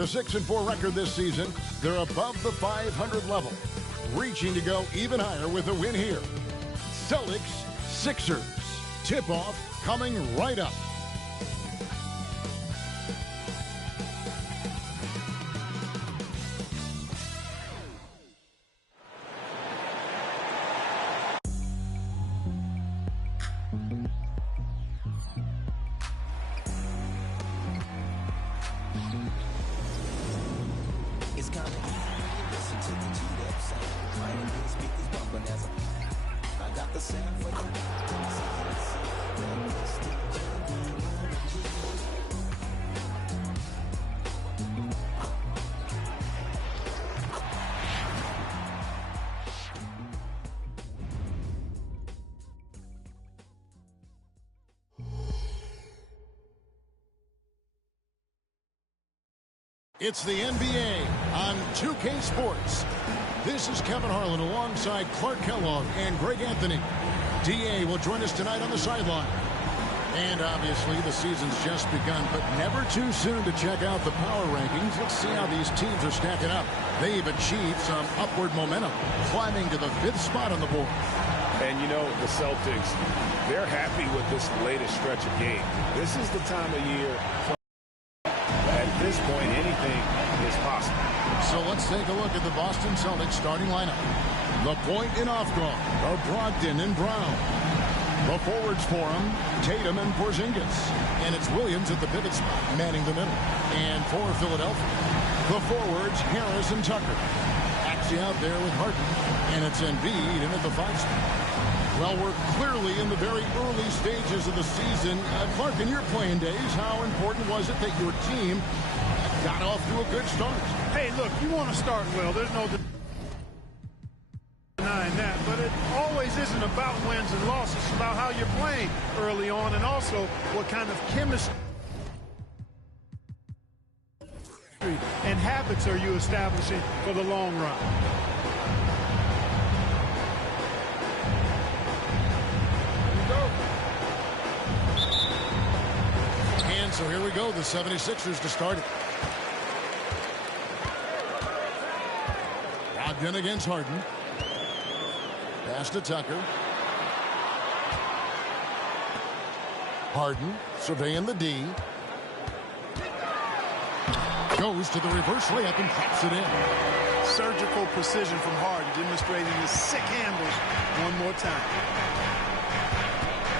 The 6-4 record this season, they're above the 500 level, reaching to go even higher with a win here. Celtics, Sixers. Tip-off coming right up. It's the NBA on 2K Sports. This is Kevin Harlan alongside Clark Kellogg and Greg Anthony. DA will join us tonight on the sideline. And obviously the season's just begun, but never too soon to check out the power rankings. Let's see how these teams are stacking up. They've achieved some upward momentum, climbing to the 5th spot on the board. And you know, the Celtics, they're happy with this latest stretch of games. This is the time of year. At this point, anything is possible. So let's take a look at the Boston Celtics starting lineup. The point and off guard are Brogdon and Brown. The forwards for them, Tatum and Porzingis. And it's Williams at the pivot spot, manning the middle. And for Philadelphia, the forwards, Harris and Tucker. Actually out there with Harden. And it's Embiid in at the 5 spot. Well, we're clearly in the very early stages of the season. Clark, in your playing days, how important was it that your team got off to a good start? Hey, look, you want to start well. There's no denying that. But it always isn't about wins and losses. It's about how you're playing early on and also what kind of chemistry and habits are you establishing for the long run. So here we go, the 76ers to start it. Brogdon against Harden. Pass to Tucker. Harden surveying the D. Goes to the reverse layup and pops it in. Surgical precision from Harden, demonstrating his sick handles one more time.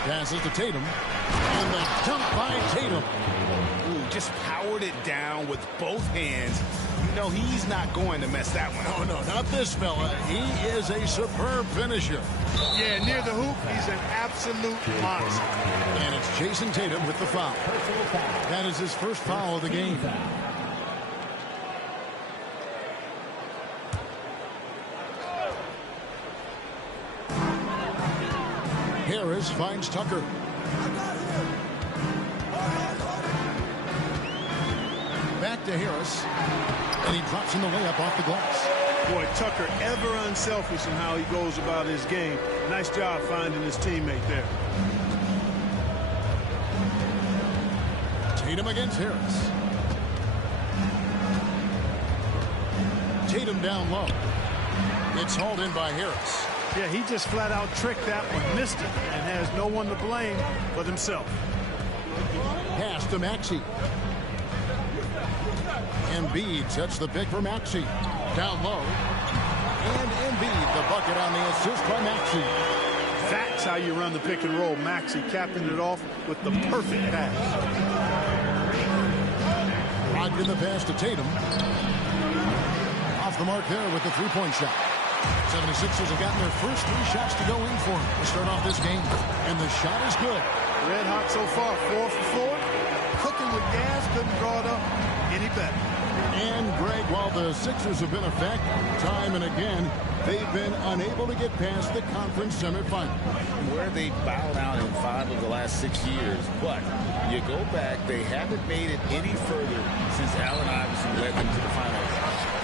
Passes to Tatum. And the dunk by Tatum. Ooh, just powered it down with both hands. You know he's not going to mess that one up. Oh, no, not this fella. He is a superb finisher. Yeah, near the hoop, he's an absolute monster. And it's Jason Tatum with the foul. That is his first foul of the game. Harris finds Tucker. Back to Harris. And he drops in the layup off the glass. Boy, Tucker ever unselfish in how he goes about his game. Nice job finding his teammate there. Tatum against Harris. Tatum down low. It's hauled in by Harris. Yeah, he just flat out tricked that one, missed it, and has no one to blame but himself. Pass to Maxey. Embiid sets the pick for Maxey. Down low. And Embiid, the bucket on the assist by Maxey. That's how you run the pick and roll. Maxey capping it off with the perfect pass. Brogdon the pass to Tatum. Off the mark there with the three-point shot. 76ers have gotten their first 3 shots to go in for them to start off this game. And the shot is good. Red hot so far, 4 for 4. Cooking with gas, couldn't draw it up any better. And Greg, while the Sixers have been a fact time and again, they've been unable to get past the conference semifinal. Where they bowed out in 5 of the last 6 years. But you go back, they haven't made it any further since Allen Iverson led them to the finals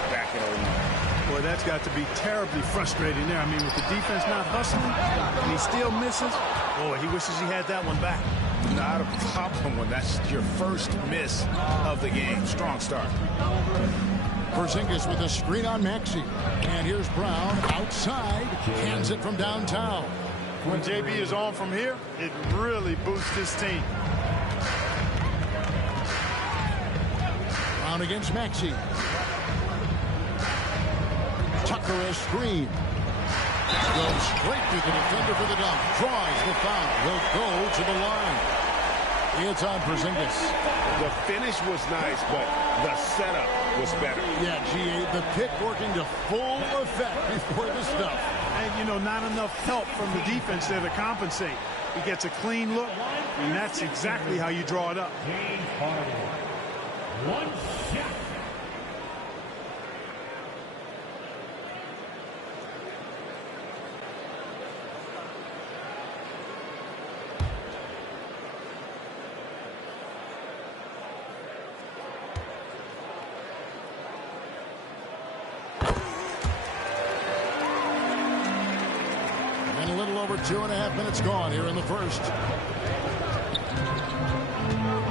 back in 2009. Boy, that's got to be terribly frustrating there. I mean, with the defense not hustling, and he still misses. Boy, he wishes he had that one back. Not a problem when that's your first miss of the game. Strong start. Porzingis with a screen on Maxey. And here's Brown outside. Hands it from downtown. When JB is on from here, it really boosts his team. Brown against Maxey. Tucker a screen. Goes straight through the defender for the dunk. Draws the foul. He'll go to the line. It's on Porzingis. The finish was nice, but the setup was better. Yeah, G.A., the pick working to full effect before the stuff. And, you know, not enough help from the defense there to compensate. He gets a clean look, and that's exactly how you draw it up. One shot. And a little over 2.5 minutes gone here in the first.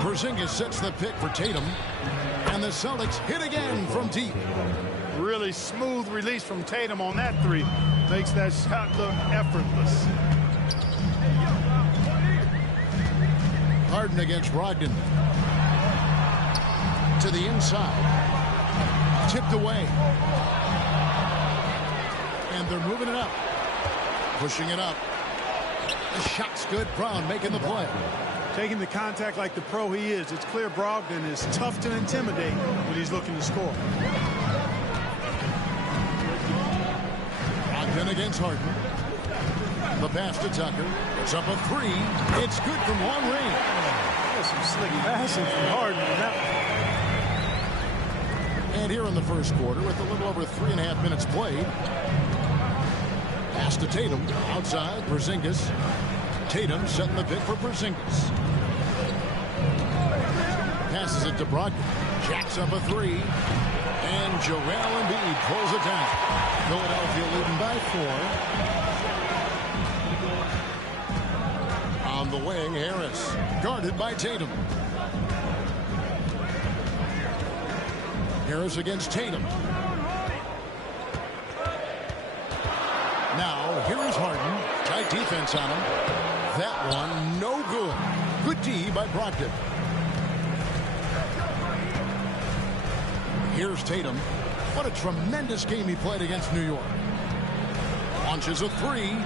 Porzingis sets the pick for Tatum. And the Celtics hit again from deep. Really smooth release from Tatum on that three. Makes that shot look effortless. Harden against Brogdon. To the inside. Tipped away. And they're moving it up. Pushing it up. The shot's good. Brown making the play. Taking the contact like the pro he is, it's clear Brogdon is tough to intimidate when he's looking to score. Brogdon against Harden. The pass to Tucker. It's up a three. It's good from long range. There's some slick passing from Harden. And here in the first quarter, with a little over 3.5 minutes played. Pass to Tatum. Outside, Porzingis. Tatum setting the pick for Porzingis. Passes it to Brogdon. Jacks up a three. And Joel Embiid pulls it down. Philadelphia leading by 4. On the wing, Harris. Guarded by Tatum. Harris against Tatum. Now, here is Harden. Tight defense on him. That one, no good. Good D by Brogdon. Here's Tatum. What a tremendous game he played against New York. Launches a three.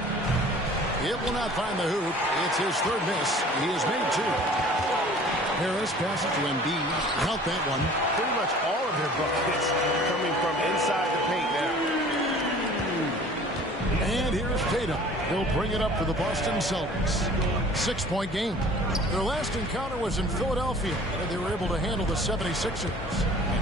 It will not find the hoop. It's his third miss. He has made 2. Harris passes to Embiid. Count that one. Pretty much all of their buckets coming from inside the paint now. And here's Tatum. He'll bring it up for the Boston Celtics. 6-point game. Their last encounter was in Philadelphia, where they were able to handle the 76ers.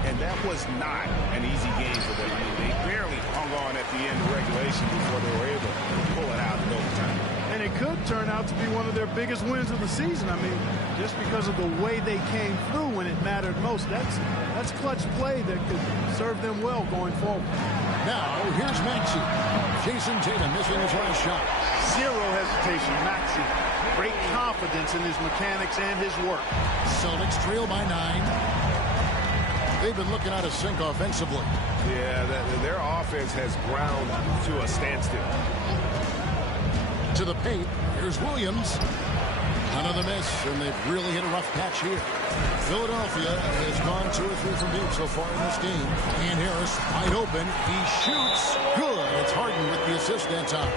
And that was not an easy game for them. I mean, they barely hung on at the end of regulation before they were able to pull it out in overtime. And it could turn out to be one of their biggest wins of the season. I mean, just because of the way they came through when it mattered most. That's clutch play that could serve them well going forward. Now, here's Maxey. Jason Tatum missing his last shot. Zero hesitation. Maxey. Great confidence in his mechanics and his work. Celtics trail by 9. They've been looking out of sync offensively. Yeah, their offense has ground to a standstill. To the paint. Here's Williams. Another miss, and they've really hit a rough patch here. Philadelphia has gone 2 or 3 from deep so far in this game. And Harris wide open. He shoots. Good. It's Harden with the assist that time.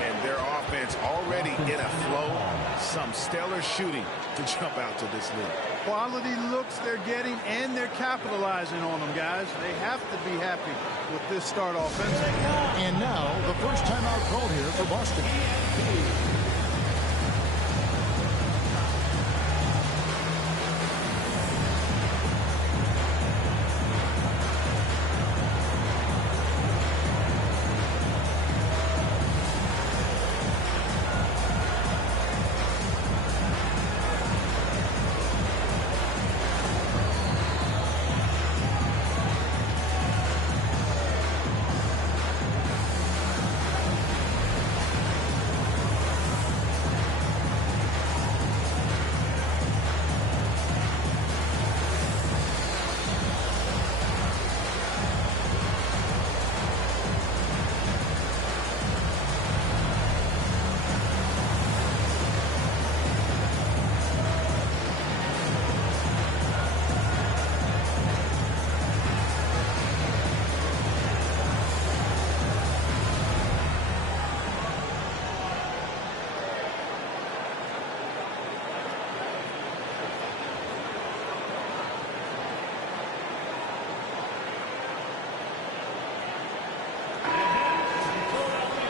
And their offense already in a flow. Some stellar shooting to jump out to this lead. Quality looks they're getting, and they're capitalizing on them, guys. They have to be happy with this start offensively. And now, the first timeout called here for Boston.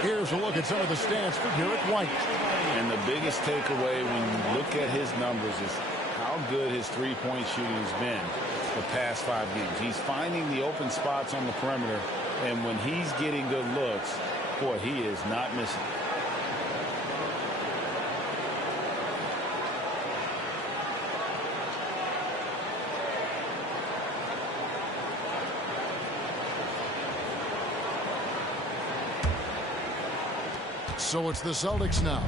Here's a look at some of the stats for Derek White. And the biggest takeaway when you look at his numbers is how good his three-point shooting has been the past 5 games. He's finding the open spots on the perimeter, and when he's getting good looks, boy, he is not missing. So it's the Celtics now.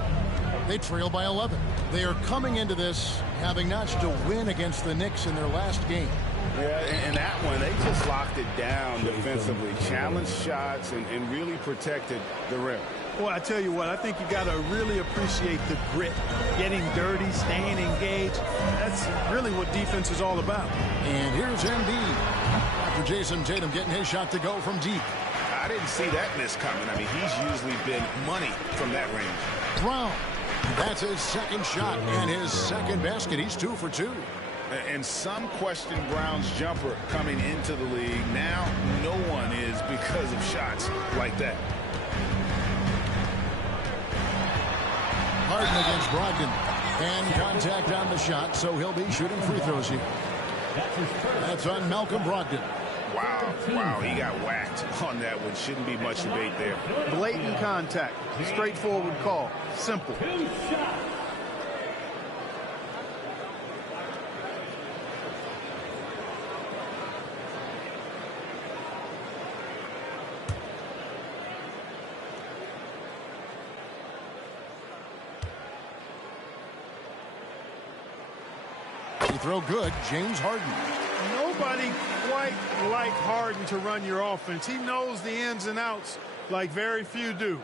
They trail by 11. They are coming into this having notched a win against the Knicks in their last game. Yeah, and that one, they just locked it down defensively, challenged shots, and really protected the rim. Well, I tell you what, I think you got to really appreciate the grit, getting dirty, staying engaged. That's really what defense is all about. And here's Embiid. After Jason Tatum getting his shot to go from deep. I didn't see that miss coming. I mean, he's usually been money from that range. Brown. That's his second shot and his second basket. He's 2 for 2. And some question Brown's jumper coming into the league. Now no one is because of shots like that. Harden against Brogdon. And contact on the shot, so he'll be shooting free throws here. That's on Malcolm Brogdon. Wow, he got whacked on that one. Shouldn't be much debate there. Blatant contact. Straightforward call. Simple. Throw good, James Harden. Nobody quite like Harden to run your offense. He knows the ins and outs like very few do.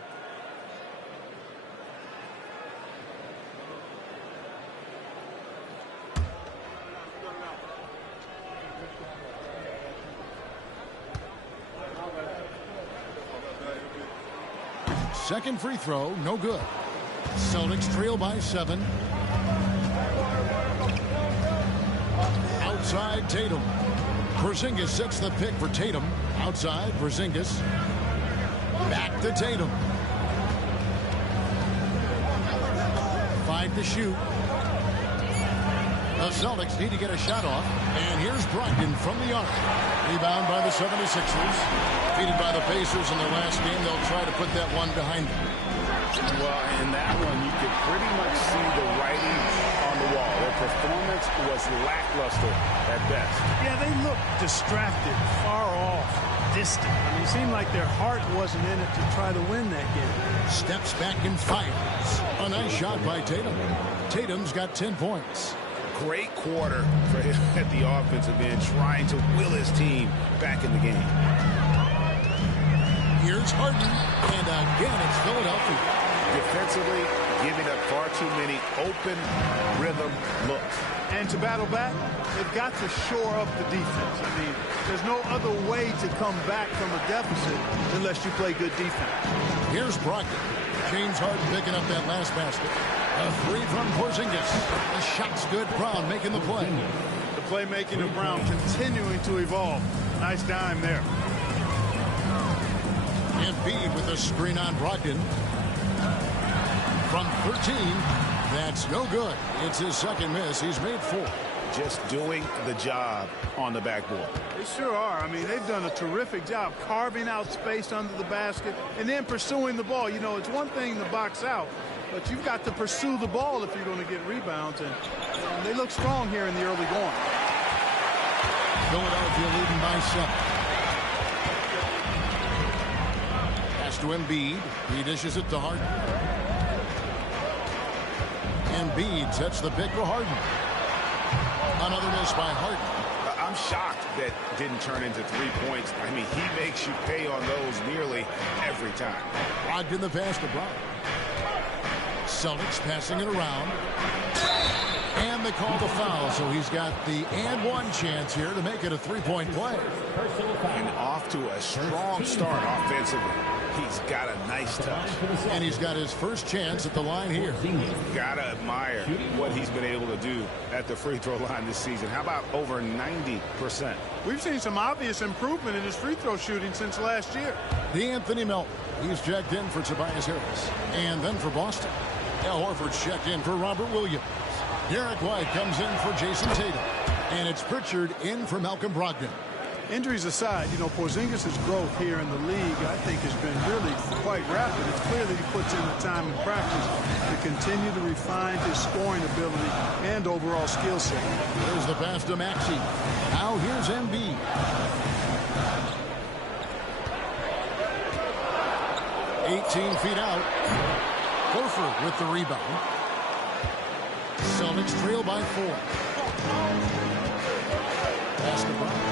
Second free throw, no good. Celtics trail by 7. Outside Tatum. Porzingis sets the pick for Tatum. Outside Porzingis. Back to Tatum. 5 to shoot. The Celtics need to get a shot off. And here's Brogdon from the arc. Rebound by the 76ers. Defeated by the Pacers in their last game. They'll try to put that one behind them. Well, in that one, you could pretty much see the writing on the wall. Their performance was lackluster at best. Yeah, they looked distracted, far off, distant. I mean, it seemed like their heart wasn't in it to try to win that game. Steps back and fires. A nice shot by Tatum. Tatum's got 10 points. Great quarter for him at the offensive end, trying to will his team back in the game. Here's Harden, and again it's Philadelphia. Defensively, giving up far too many open rhythm looks. And to battle back, they've got to shore up the defense. I mean, there's no other way to come back from a deficit unless you play good defense. Here's Brogdon. James Harden picking up that last basket. A 3 from Porzingis. The shot's good. Brown making the play. The playmaking of Brown continuing to evolve. Nice dime there. Embiid with a screen on Brogdon. From 13, that's no good. It's his second miss. He's made 4. Just doing the job on the backboard. They sure are. I mean, they've done a terrific job carving out space under the basket and then pursuing the ball. You know, it's one thing to box out, but you've got to pursue the ball if you're going to get rebounds. And they look strong here in the early going. Philadelphia leading by 7. Pass to Embiid. He dishes it to Harden. Embiid sets the pick for Harden. Another miss by Harden. I'm shocked that didn't turn into 3 points. I mean, he makes you pay on those nearly every time. Logged in the pass to Brown. Celtics passing it around. And they call the foul, so he's got the and one chance here to make it a three-point play. And off to a strong start offensively. He's got a nice touch. And he's got his first chance at the line here. Gotta admire what he's been able to do at the free throw line this season. How about over 90%? We've seen some obvious improvement in his free throw shooting since last year. D'Anthony Melton, he's checked in for Tobias Harris. And then for Boston, Al Horford's checked in for Robert Williams. Derek White comes in for Jason Tatum. And it's Pritchard in for Malcolm Brogdon. Injuries aside, you know, Porzingis' growth here in the league, I think, has been really quite rapid. It's clear that he puts in the time and practice to continue to refine his scoring ability and overall skill set. There's the pass to Maxey. Now here's Embiid. $18 feet out. Horford with the rebound. Celtics trail by 4. Pass to Brown.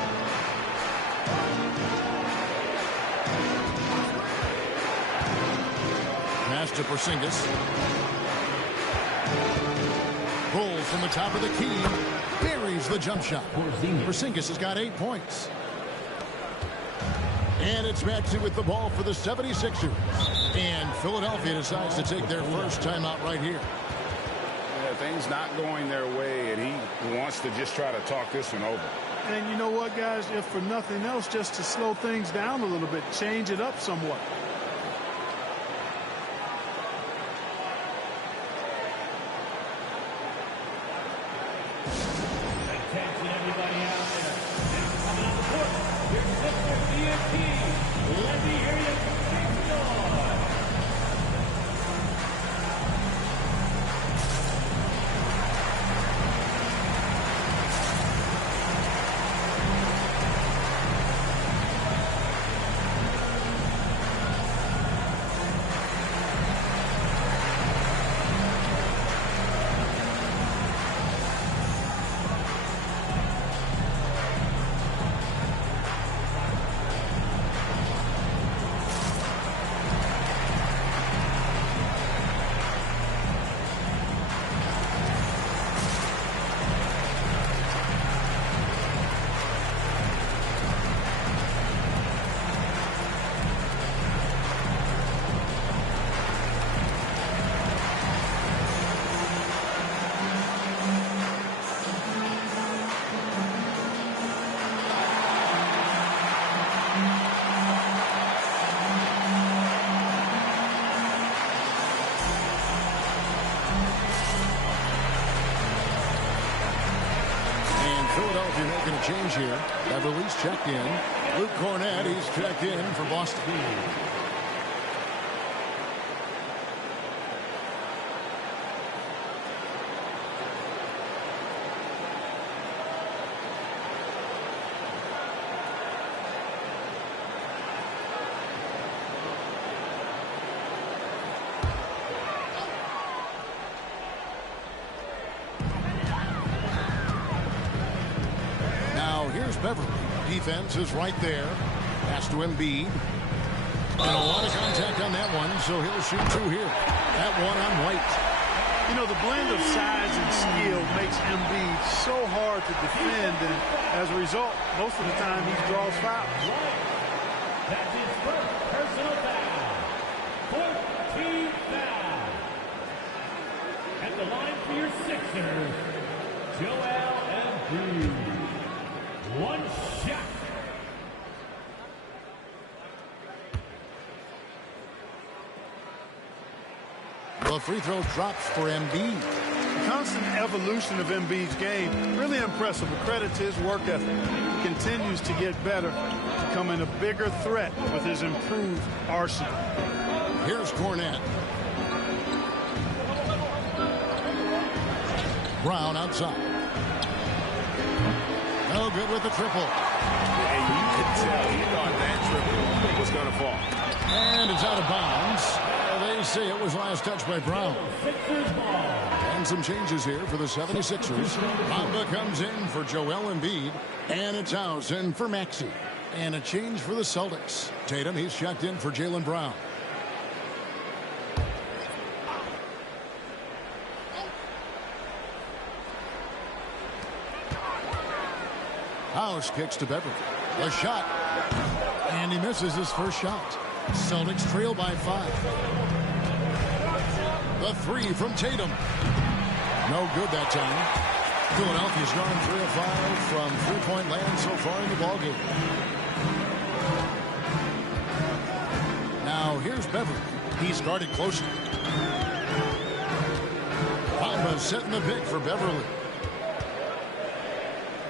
Pass to Porzingis. Rolls from the top of the key. Buries the jump shot. Porzingis has got 8 points. And it's Maxey with the ball for the 76ers. And Philadelphia decides to take their first timeout right here. Yeah, things not going their way, and he wants to just try to talk this one over. And you know what, guys? If for nothing else, just to slow things down a little bit, change it up somewhat. Attention, everybody out there. Now coming on the court, here's Mr. DNT. Let me hear you make noise. Philadelphia making a change here. Beverly's checked in. Luke Cornett, he's checked in for Boston. Beverly. Defense is right there. Pass to Embiid. And a lot of contact on that one, so he'll shoot 2 here. That one on White. You know, the blend of size and skill makes Embiid so hard to defend, and as a result, most of the time he draws fouls. That's his first personal foul. 14th foul. At the line for your Sixers, Joel Embiid. One shot. The free throw drops for Embiid. The constant evolution of Embiid's game, really impressive. A credit to his work ethic. He continues to get better, becoming a bigger threat with his improved arsenal. Here's Cornett. Brown outside. No good with the triple. And you could tell he thought that triple was going to fall. And it's out of bounds. They say it was last touched by Brown. And some changes here for the 76ers. Bamba comes in for Joel Embiid. And it's Hausen for Maxey. And a change for the Celtics. Tatum, he's checked in for Jaylen Brown. House kicks to Beverly. The shot. And he misses his first shot. Celtics trail by 5. The three from Tatum. No good that time. Philadelphia's gone 3 of 5 from three-point land so far in the ballgame. Now here's Beverly. He's guarded closely. Bamba setting the pick for Beverly.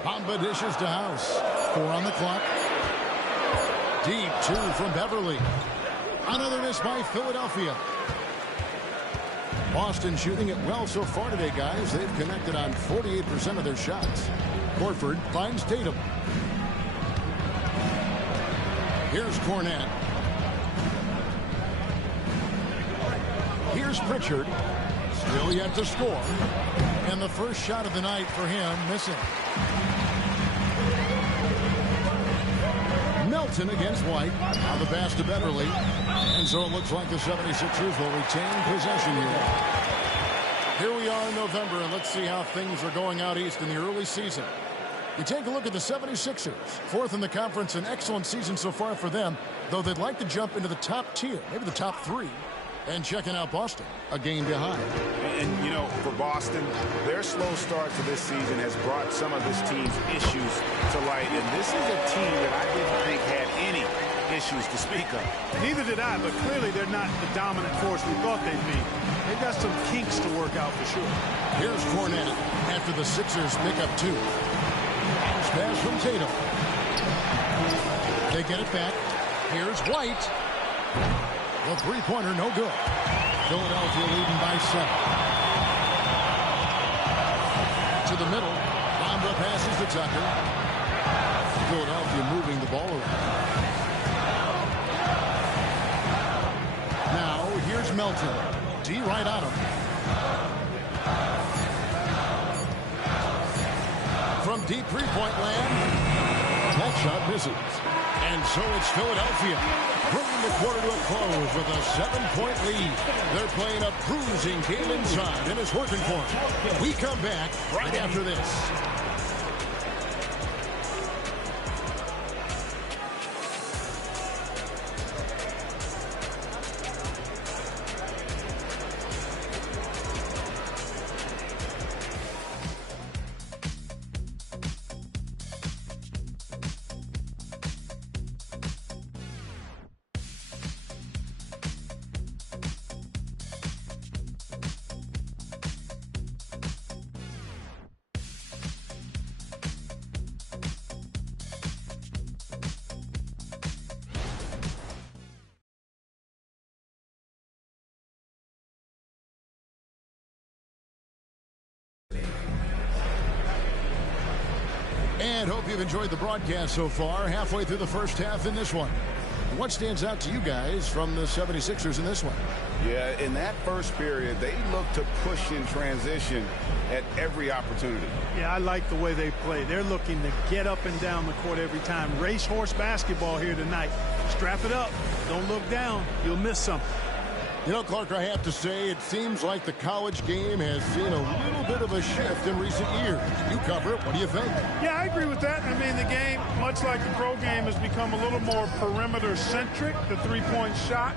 Bamba dishes to House. 4 on the clock. Deep 2 from Beverly. Another miss by Philadelphia. Boston shooting it well so far today, guys. They've connected on 48% of their shots. Horford finds Tatum. Here's Cornette. Here's Pritchard. Still yet to score. And the first shot of the night for him missing. Melton against White. On the pass to Beverly. And so it looks like the 76ers will retain possession here. Here we are in November, and let's see how things are going out east in the early season. You take a look at the 76ers. 4th in the conference, an excellent season so far for them, though they'd like to jump into the top tier, maybe the top 3. And checking out Boston, a game behind. And, you know, for Boston, their slow start to this season has brought some of this team's issues to light. And this is a team that I didn't think had any issues to speak of. Neither did I, but clearly they're not the dominant force we thought they'd be. They've got some kinks to work out for sure. Here's Cornette after the Sixers pick up 2. Bounce pass from Tatum. They get it back. Here's White. The three-pointer, no good. Philadelphia leading by 7. To the middle. Bamba passes to Tucker. Philadelphia moving the ball around. Now, here's Melton. D right on him. From deep three-point land. That shot misses. And so it's Philadelphia bringing the quarter to a close with a 7-point lead. They're playing a bruising game inside, and it's working for them. We come back right after this. And hope you've enjoyed the broadcast so far. Halfway through the first half in this one. What stands out to you guys from the 76ers in this one? Yeah, in that first period, they looked to push in transition at every opportunity. Yeah, I like the way they play. They're looking to get up and down the court every time. Racehorse basketball here tonight. Strap it up. Don't look down. You'll miss something. You know, Clark, I have to say, it seems like the college game has seen a little bit of a shift in recent years. You cover it. What do you think? Yeah, I agree with that. I mean, the game, much like the pro game, has become a little more perimeter-centric. The three-point shot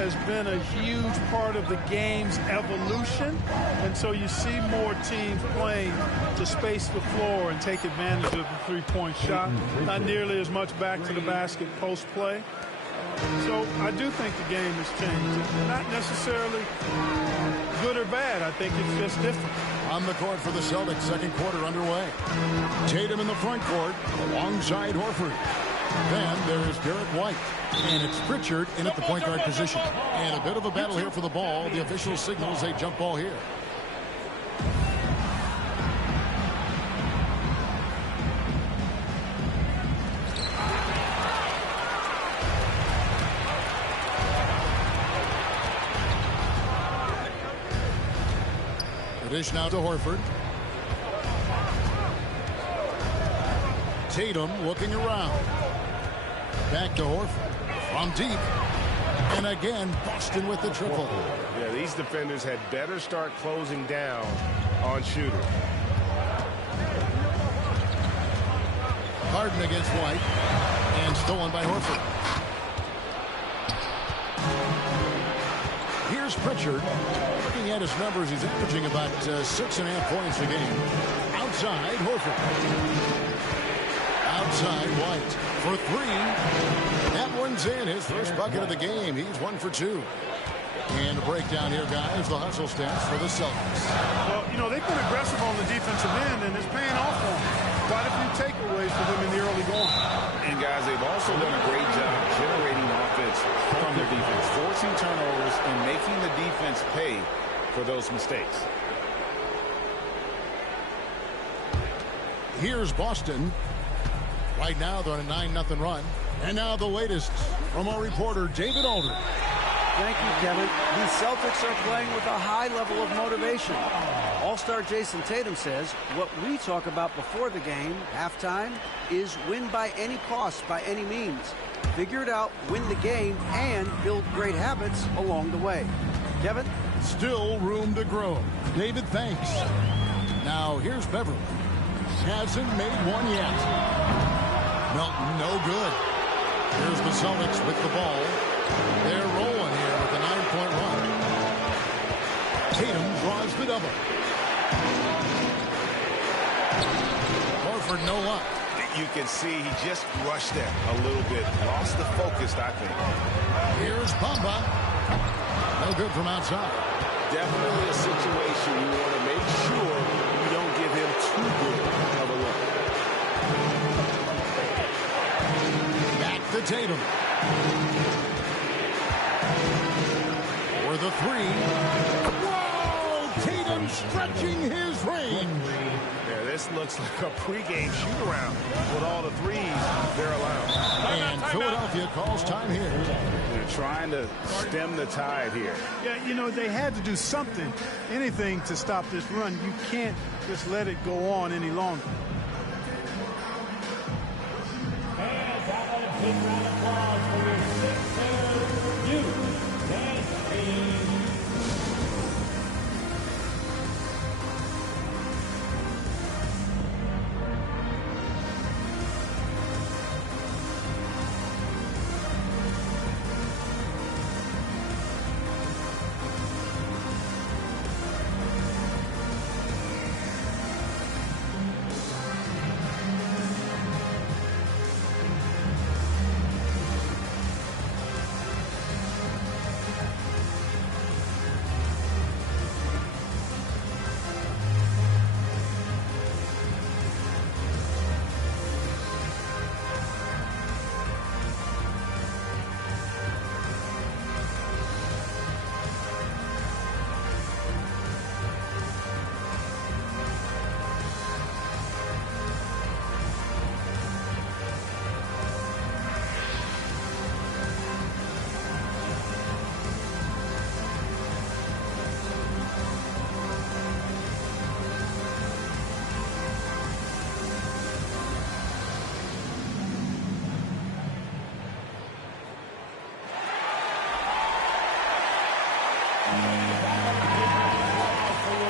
has been a huge part of the game's evolution. And so you see more teams playing to space the floor and take advantage of the three-point shot. Not nearly as much back to the basket post-play. So I do think the game has changed. It's not necessarily good or bad. I think it's just different. On the court for the Celtics, second quarter underway. Tatum in the front court alongside Horford. Then there's Derek White. And it's Pritchard in at the point guard position. And a bit of a battle here for the ball. The official signals a jump ball here. Dish now to Horford. Tatum looking around. Back to Horford. From deep. And again, Boston with the triple. Yeah, these defenders had better start closing down on shooter. Harden against White. And stolen by Horford. Here's Pritchard. Looking at his numbers, he's averaging about 6.5 points a game. Outside, Horford. Outside, White for three. That one's in. His first bucket of the game. He's 1 for 2. And a breakdown here, guys. The hustle stats for the Celtics. Well, you know, they've been aggressive on the defensive end, and it's paying off for them. Quite a few takeaways for them in the early going. And, guys, they've also done a great job generating offense from their defense, forcing turnovers and making the defense pay for those mistakes. Here's Boston. Right now, they're on a 9-0 run. And now the latest from our reporter, David Aldridge. Thank you, Kevin. The Celtics are playing with a high level of motivation. All-star Jason Tatum says what we talk about before the game, halftime, is win by any cost, by any means. Figure it out, win the game, and build great habits along the way. Kevin? Still room to grow. David, thanks. Now, here's Beverly. Hasn't made one yet. Melton, no good. Here's the Celtics with the ball. They're rolling here with a 9-point run. Tatum draws the double. Horford, no luck. You can see he just rushed that a little bit. Lost the focus, I think. Here's Bamba. No good from outside. Definitely a situation you want to make sure you don't give him too good of a look. Back to Tatum. For the three. Whoa! Tatum stretching his range. Yeah, this looks like a pregame shoot-around with all the threes they're allowed. And Philadelphia calls time here. They're trying to stem the tide here. Yeah, you know, they had to do something, anything to stop this run. You can't just let it go on any longer. And that one, a big round of applause for your 6-2 USA.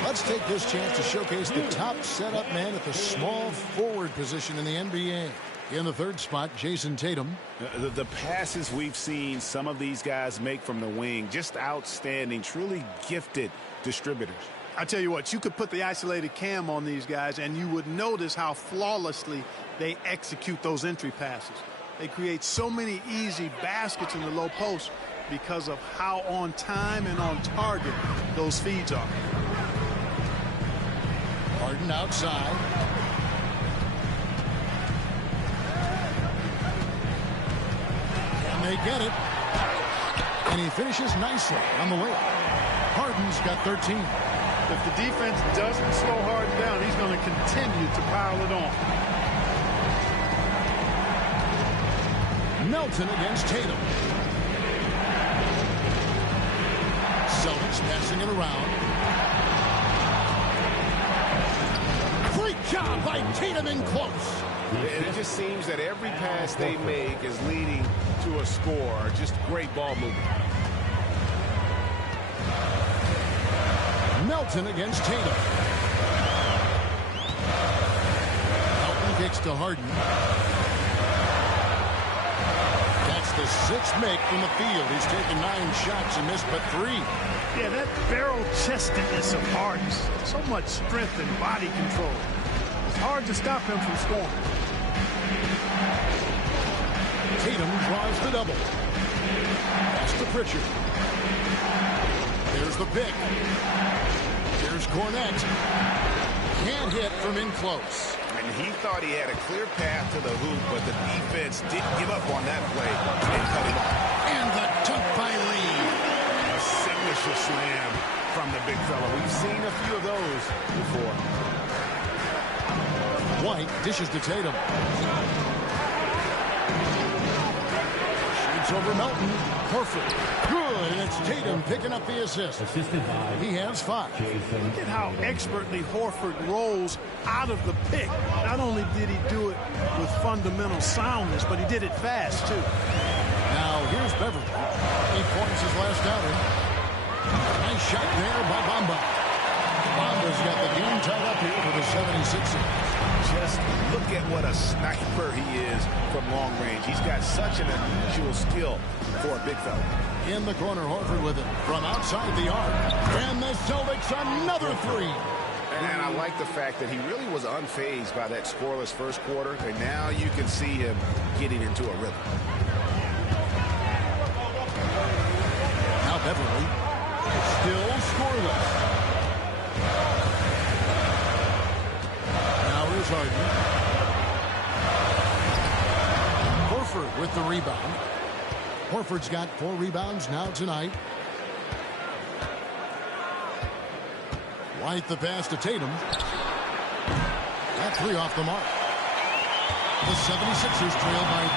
Let's take this chance to showcase the top setup man at the small forward position in the NBA. In the third spot, Jason Tatum. The passes we've seen some of these guys make from the wing, just outstanding, truly gifted distributors. I tell you what, you could put the isolated cam on these guys and you would notice how flawlessly they execute those entry passes. They create so many easy baskets in the low post because of how on time and on target those feeds are. Harden outside. Can they get it? And he finishes nicely on the layup. Harden's got 13. If the defense doesn't slow Harden down, he's going to continue to pile it on. Melton against Tatum. Celtics passing it around. Great job by Tatum in close. And it just seems that every pass they make is leading to a score. Just great ball movement. Melton against Tatum. Melton kicks to Harden. the 6th make from the field. He's taken 9 shots and missed but 3. Yeah, that barrel-chestedness of Harden. So much strength and body control. It's hard to stop him from scoring. Tatum draws the double. Pass to Pritchard. There's the pick. Here's Cornette. Can't hit from in close. And he thought he had a clear path to the hoop, but the defense didn't give up on that play and cut him off. And the dunk by Lee. A signature slam from the big fella. We've seen a few of those before. White dishes to Tatum. Shoots over Melton. Horford. Good, and it's Tatum picking up the assist. He has 5. Look at how expertly Horford rolls out of the pick. Not only did he do it with fundamental soundness, but he did it fast, too. Now, here's Beverly. 8 points his last outing. Nice shot there by Bamba. Bamba's got the game tied up here for the 76ers. Just look at what a sniper he is from long range. He's got such an unusual skill for a big fella. In the corner, Horford with it from outside the arc. And the Celtics another 3. And I like the fact that he really was unfazed by that scoreless first quarter. And now you can see him getting into a rhythm. Now Beverly still scoreless. Now here's Harden. Horford with the rebound. Horford's got 4 rebounds now tonight. White the pass to Tatum. That 3 off the mark. The 76ers trail by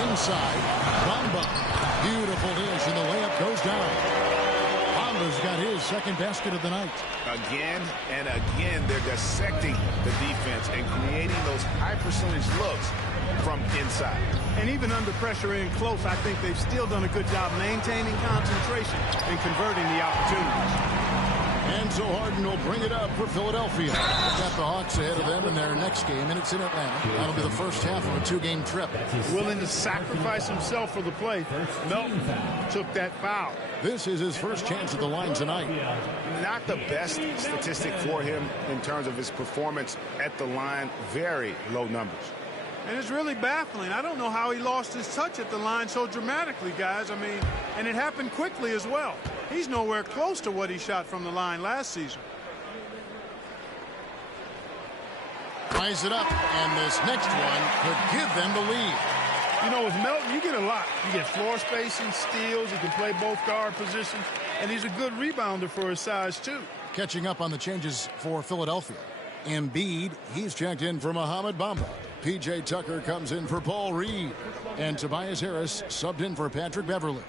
3. Inside, Bamba. Beautiful dish, and the layup goes down. Bamba's got his 2nd basket of the night. Again and again, they're dissecting the defense and creating those high percentage looks from inside. And even under pressure in close, I think they've still done a good job maintaining concentration and converting the opportunities. And so Harden will bring it up for Philadelphia. They've got the Hawks ahead of them in their next game, and it's in Atlanta. That'll be the first half of a 2-game trip. Willing to sacrifice himself for the play. Melton took that foul. This is his first chance at the line tonight. Not the best statistic for him in terms of his performance at the line. Very low numbers. And it's really baffling. I don't know how he lost his touch at the line so dramatically, guys. I mean, and it happened quickly as well. He's nowhere close to what he shot from the line last season. Ties it up, and this next one could give them the lead. You know, with Melton, you get a lot. You get floor spacing, steals. He can play both guard positions. And he's a good rebounder for his size, too. Catching up on the changes for Philadelphia. Embiid, he's checked in for Mohamed Bamba. P.J. Tucker comes in for Paul Reed. And Tobias Harris subbed in for Patrick Beverly.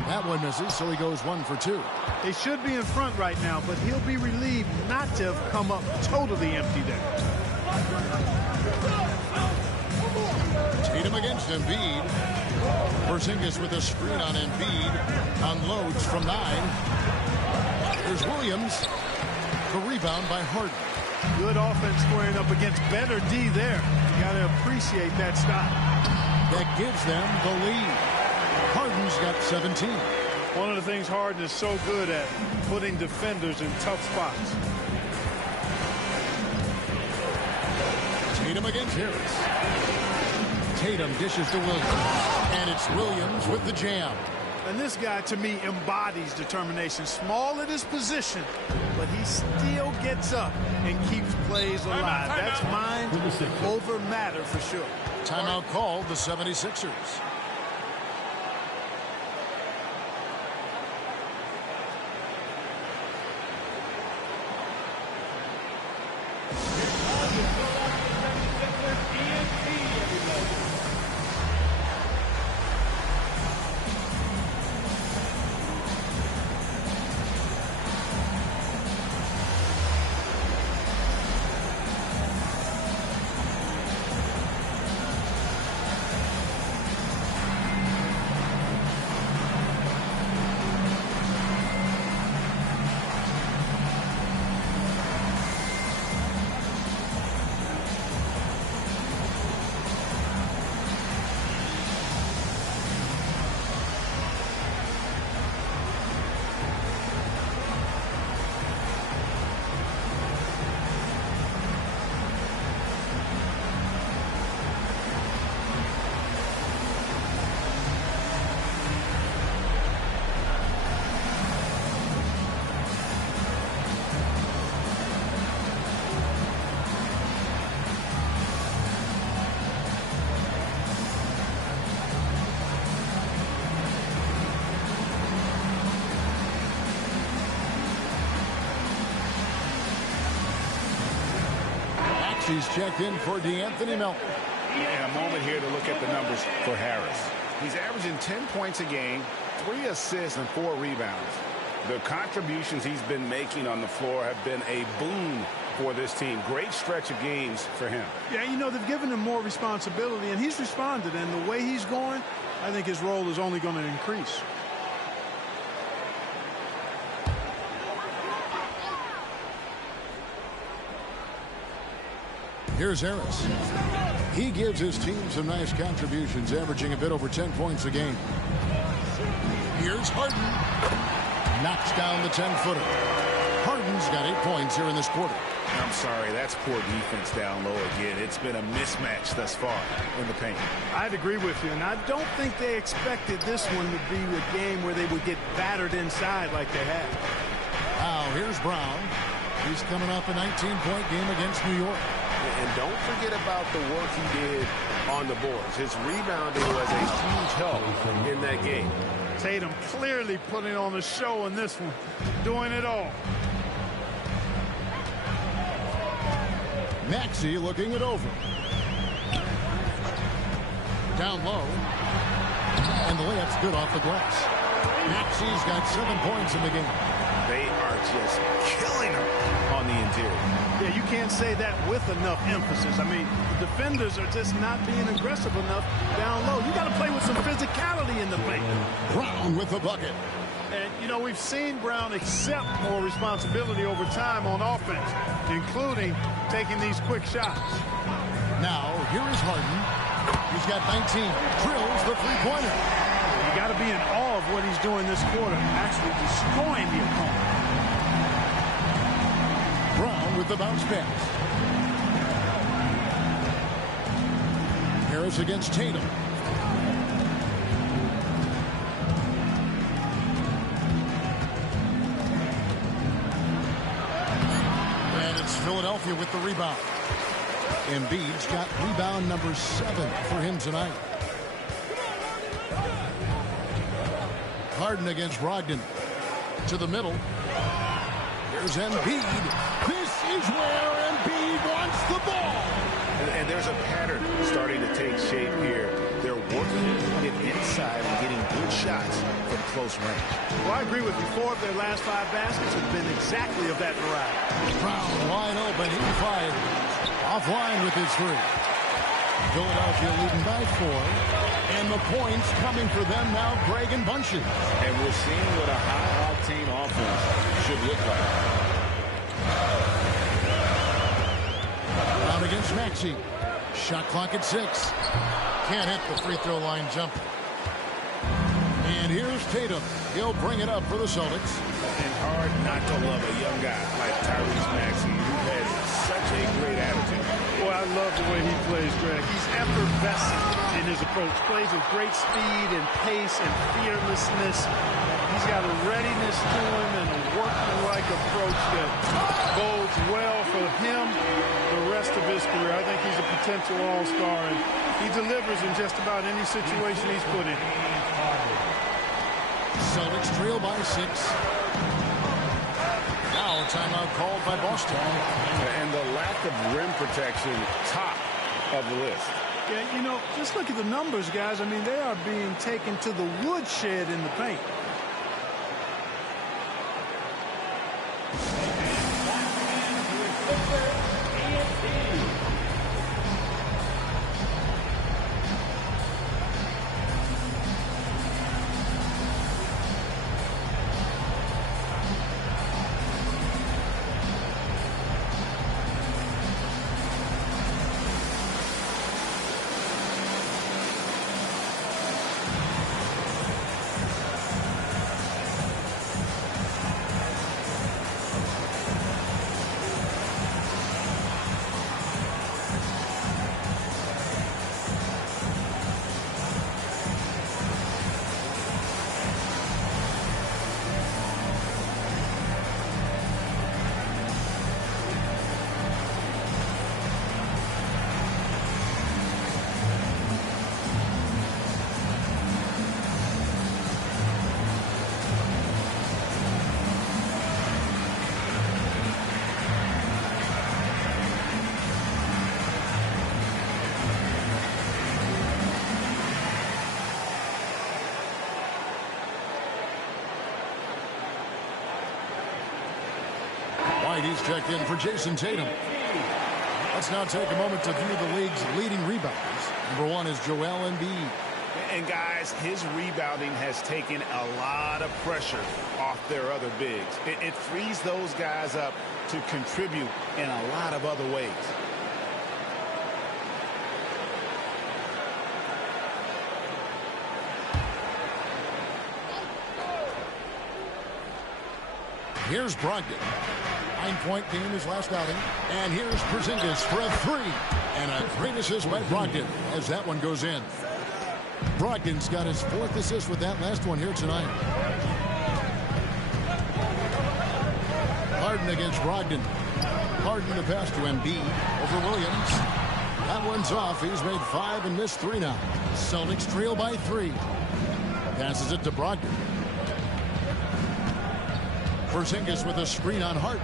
That one misses, so he goes 1 for 2. They should be in front right now, but he'll be relieved not to have come up totally empty there. Tatum against Embiid. Porzingis with a screen on Embiid. Unloads from 9. Here's Williams. The rebound by Harden. Good offense squaring up against better D there. You got to appreciate that stop. That gives them the lead. Harden's got 17. One of the things Harden is so good at, putting defenders in tough spots. Tatum against Harris. Tatum dishes to Williams. And it's Williams with the jam. And this guy, to me, embodies determination. Small at his position, but he still gets up and keeps plays alive. That's mind over matter for sure. Timeout called the 76ers. Maxey's checked in for DeAnthony Melton. And a moment here to look at the numbers for Harris. He's averaging 10 points a game, 3 assists, and 4 rebounds. The contributions he's been making on the floor have been a boon for this team. Great stretch of games for him. Yeah, you know, they've given him more responsibility, and he's responded. And the way he's going, I think his role is only going to increase. Here's Harris. He gives his team some nice contributions, averaging a bit over 10 points a game. Here's Harden. Knocks down the 10-footer. Harden's got 8 points here in this quarter. I'm sorry, that's poor defense down low again. It's been a mismatch thus far in the paint. I'd agree with you, and I don't think they expected this one to be a game where they would get battered inside like they had. Now, here's Brown. He's coming off a 19-point game against New York. And don't forget about the work he did on the boards. His rebounding was a huge help in that game. Tatum clearly putting on a show in this one, doing it all. Maxey looking it over. Down low. And the layup's good off the glass. Maxey's got 7 points in the game. They are just killing him on the interior. Yeah, you can't say that with enough emphasis. I mean, the defenders are just not being aggressive enough down low. You got to play with some physicality in the paint. Brown with the bucket. And, you know, we've seen Brown accept more responsibility over time on offense, including taking these quick shots. Now, here is Harden. He's got 19. Drills the three-pointer. You got to be in awe of what he's doing this quarter, actually destroying the opponent. Brown with the bounce pass. Harris against Tatum. And it's Philadelphia with the rebound. Embiid's got rebound number 7 for him tonight. Harden against Brogdon. To the middle. Here's Embiid. This is where Embiid wants the ball. And there's a pattern starting to take shape here. They're working it inside and getting good shots from close range. Well, I agree with you. 4 of their last 5 baskets have been exactly of that variety. Brown wide open. He fired. Offline with his 3. Philadelphia leading by 4. And the points coming for them now, Greg in bunches. And we're seeing what a high-octane offense should look like. Brown against Maxey. Shot clock at 6. Can't hit the free throw line jumper. And here's Tatum. He'll bring it up for the Celtics. And hard not to love a young guy like Tyrese Maxey, who has such a great attitude. Boy, I love the way he plays, Greg. He's effervescent in his approach. Plays with great speed and pace and fearlessness. He's got a readiness to him and a workman-like approach that bodes well for him the rest of his career. I think he's a potential all-star, and he delivers in just about any situation he's put in. Celtics trail by 6. Now a timeout called by Boston. And the lack of rim protection, top of the list. Yeah, you know, just look at the numbers, guys. I mean, they are being taken to the woodshed in the paint. right, he's checked in for Jason Tatum. Let's now take a moment to view the league's leading rebounders. Number 1 is Joel Embiid. And guys, his rebounding has taken a lot of pressure off their other bigs. It frees those guys up to contribute in a lot of other ways. Here's Brogdon. 9-point game his last outing. And here's Porzingis for a 3. And a great assist by Brogdon as that one goes in. Brogdon's got his 4th assist with that last one here tonight. Harden against Brogdon. Harden the pass to Embiid over Williams. That one's off. He's made 5 and missed 3 now. Celtics trail by 3. Passes it to Brogdon. Porzingis with a screen on Harden.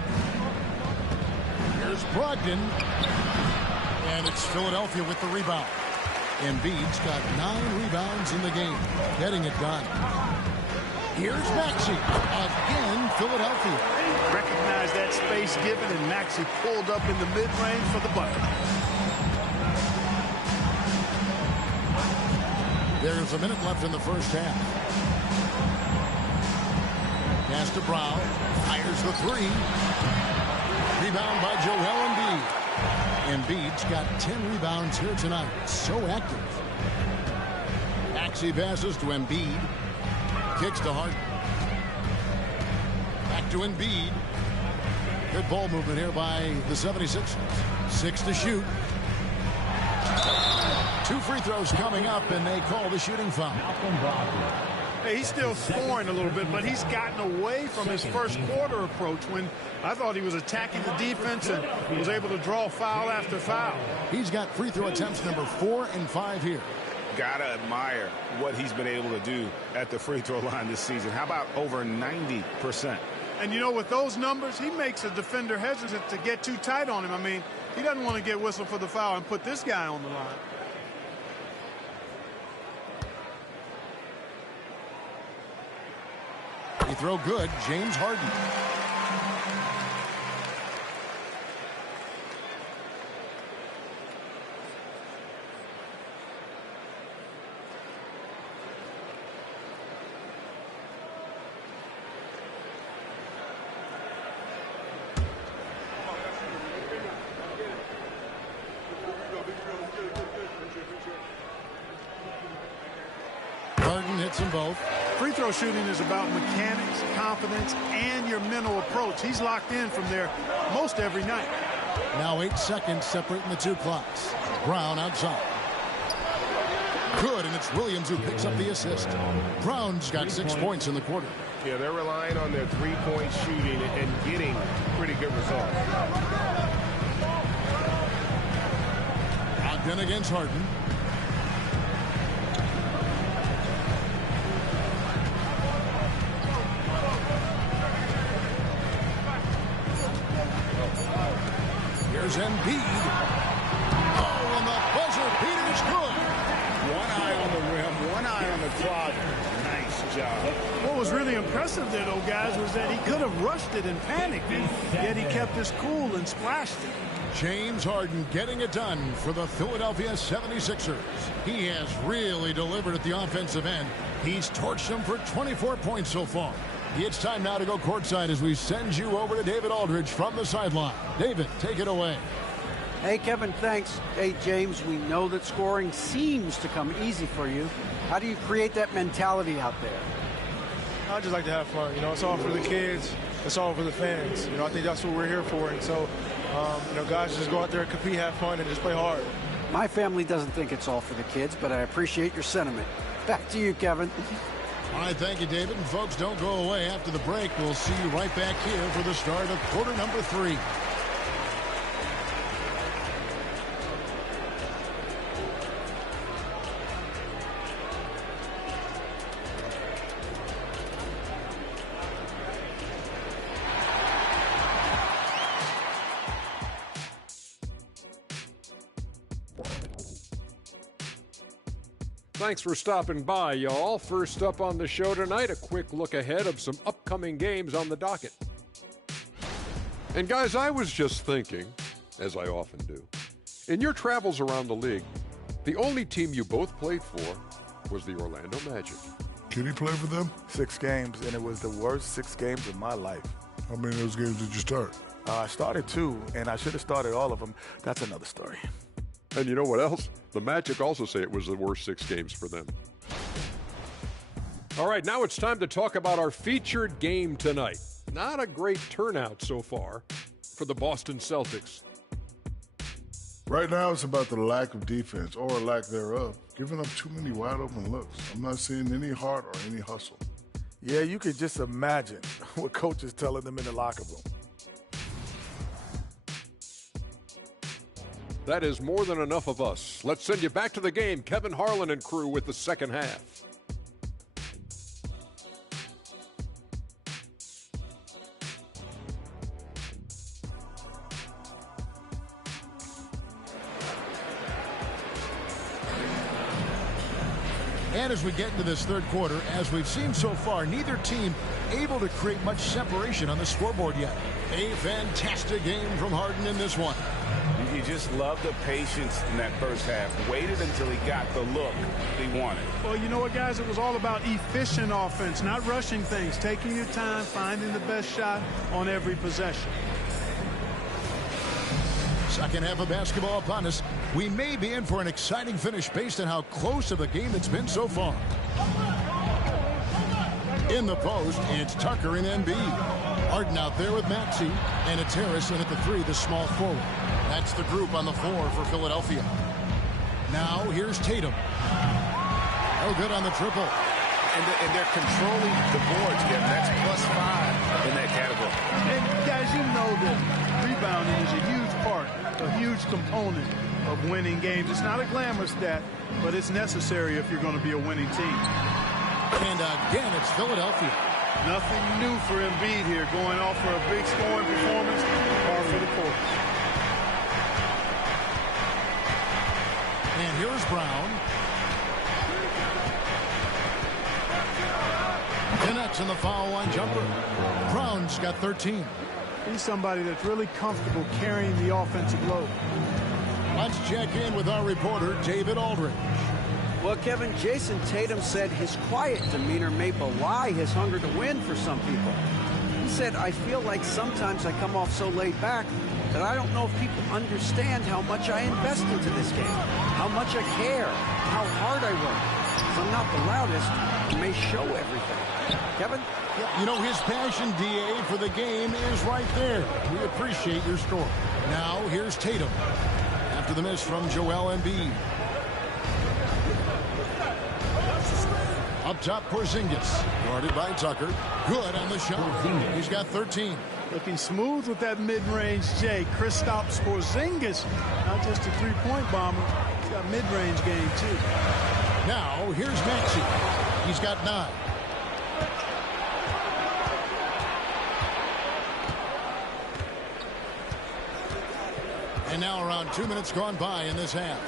Here's Brogdon. And it's Philadelphia with the rebound. Embiid's got 9 rebounds in the game. Getting it done. Here's Maxey. Again, Philadelphia. Recognize that space given, and Maxey pulled up in the mid-range for the bucket. There's a minute left in the first half. Pass to Brown. Fires the 3. Rebound by Joel Embiid. Embiid's got 10 rebounds here tonight. So active. Maxey passes to Embiid. Kicks to Harden. Back to Embiid. Good ball movement here by the 76ers. 6 to shoot. 2 free throws coming up, and they call the shooting foul. Hey, he's still scoring a little bit, but he's gotten away from his first quarter approach when I thought he was attacking the defense and was able to draw foul after foul. He's got free throw attempts number 4 and 5 here. Gotta admire what he's been able to do at the free throw line this season. How about over 90%? And, you know, with those numbers, he makes a defender hesitant to get too tight on him. I mean, he doesn't want to get whistled for the foul and put this guy on the line. Free throw good, James Harden. Harden hits them both. Free throw shooting is about mechanics, confidence, and your mental approach. He's locked in from there most every night. Now 8 seconds separating the 2 clocks. Brown outside. Good, and it's Williams who picks up the assist. Brown's got 6 points in the quarter. Yeah, they're relying on their 3-point shooting and getting pretty good results. Brogdon against Harden. Here's Embiid. Oh, and the buzzer beater's good. One eye on the rim, one eye on the clock. Nice job. What was really impressive there, though, guys, was that he could have rushed it and panicked, yet he kept his cool and splashed it. James Harden getting it done for the Philadelphia 76ers. He has really delivered at the offensive end. He's torched them for 24 points so far. It's time now to go courtside as we send you over to David Aldridge from the sideline. David, take it away. Hey, Kevin, thanks. Hey, James, we know that scoring seems to come easy for you. How do you create that mentality out there? I just like to have fun. You know, it's all for the kids. It's all for the fans. You know, I think that's what we're here for. And so, you know, guys, just go out there and compete, have fun, and just play hard. My family doesn't think it's all for the kids, but I appreciate your sentiment. Back to you, Kevin. All right, thank you, David. And folks, don't go away. After the break, we'll see you right back here for the start of quarter number 3. Thanks for stopping by, y'all. First up on the show tonight, a quick look ahead of some upcoming games on the docket. And guys, I was just thinking, as I often do, in your travels around the league, the only team you both played for was the Orlando Magic. Can you play for them? 6 games, and it was the worst 6 games of my life. How many of those games did you start? I started 2, and I should have started all of them. That's another story. And you know what else? The Magic also say it was the worst 6 games for them. All right, now it's time to talk about our featured game tonight. Not a great turnout so far for the Boston Celtics. Right now, it's about the lack of defense, or lack thereof, giving up too many wide-open looks. I'm not seeing any heart or any hustle. Yeah, you could just imagine what coach is telling them in the locker room. That is more than enough of us. Let's send you back to the game. Kevin Harlan and crew with the second half. And as we get into this third quarter, as we've seen so far, neither team able to create much separation on the scoreboard yet. A fantastic game from Harden in this one. You just love the patience in that first half. Waited until he got the look he wanted. Well, you know what, guys? It was all about efficient offense, not rushing things, taking your time, finding the best shot on every possession. Second half of basketball upon us. We may be in for an exciting finish based on how close of a game it's been so far. In the post, it's Tucker and Embiid. Harden out there with Maxey, and it's Harrison at the 3, the small forward. That's the group on the floor for Philadelphia. Now here's Tatum. No good on the triple. And they're controlling the boards, Kevin. That's +5 in that category. And guys, you know that rebounding is a huge part, a huge component of winning games. It's not a glamour stat, but it's necessary if you're going to be a winning team. And again, it's Philadelphia. Nothing new for Embiid here, going off for a big scoring performance, par for the course. And here's Brown. Connects in the foul line jumper. Brown's got 13. He's somebody that's really comfortable carrying the offensive load. Let's check in with our reporter, David Aldridge. Well, Kevin, Jason Tatum said his quiet demeanor may belie his hunger to win for some people. He said, I feel like sometimes I come off so laid back that I don't know if people understand how much I invest into this game, how much I care, how hard I work. If I'm not the loudest, I may show everything. Kevin? You know, his passion, DA, for the game is right there. We appreciate your story. Now, here's Tatum. After the miss from Joel Embiid. Up top, Porzingis. Guarded by Tucker. Good on the shot. He's got 13. Looking smooth with that mid-range J. Kristaps Porzingis, not just a three-point bomber. He's got mid-range game, too. Now, here's Maxey. He's got 9. And now around 2 minutes gone by in this half.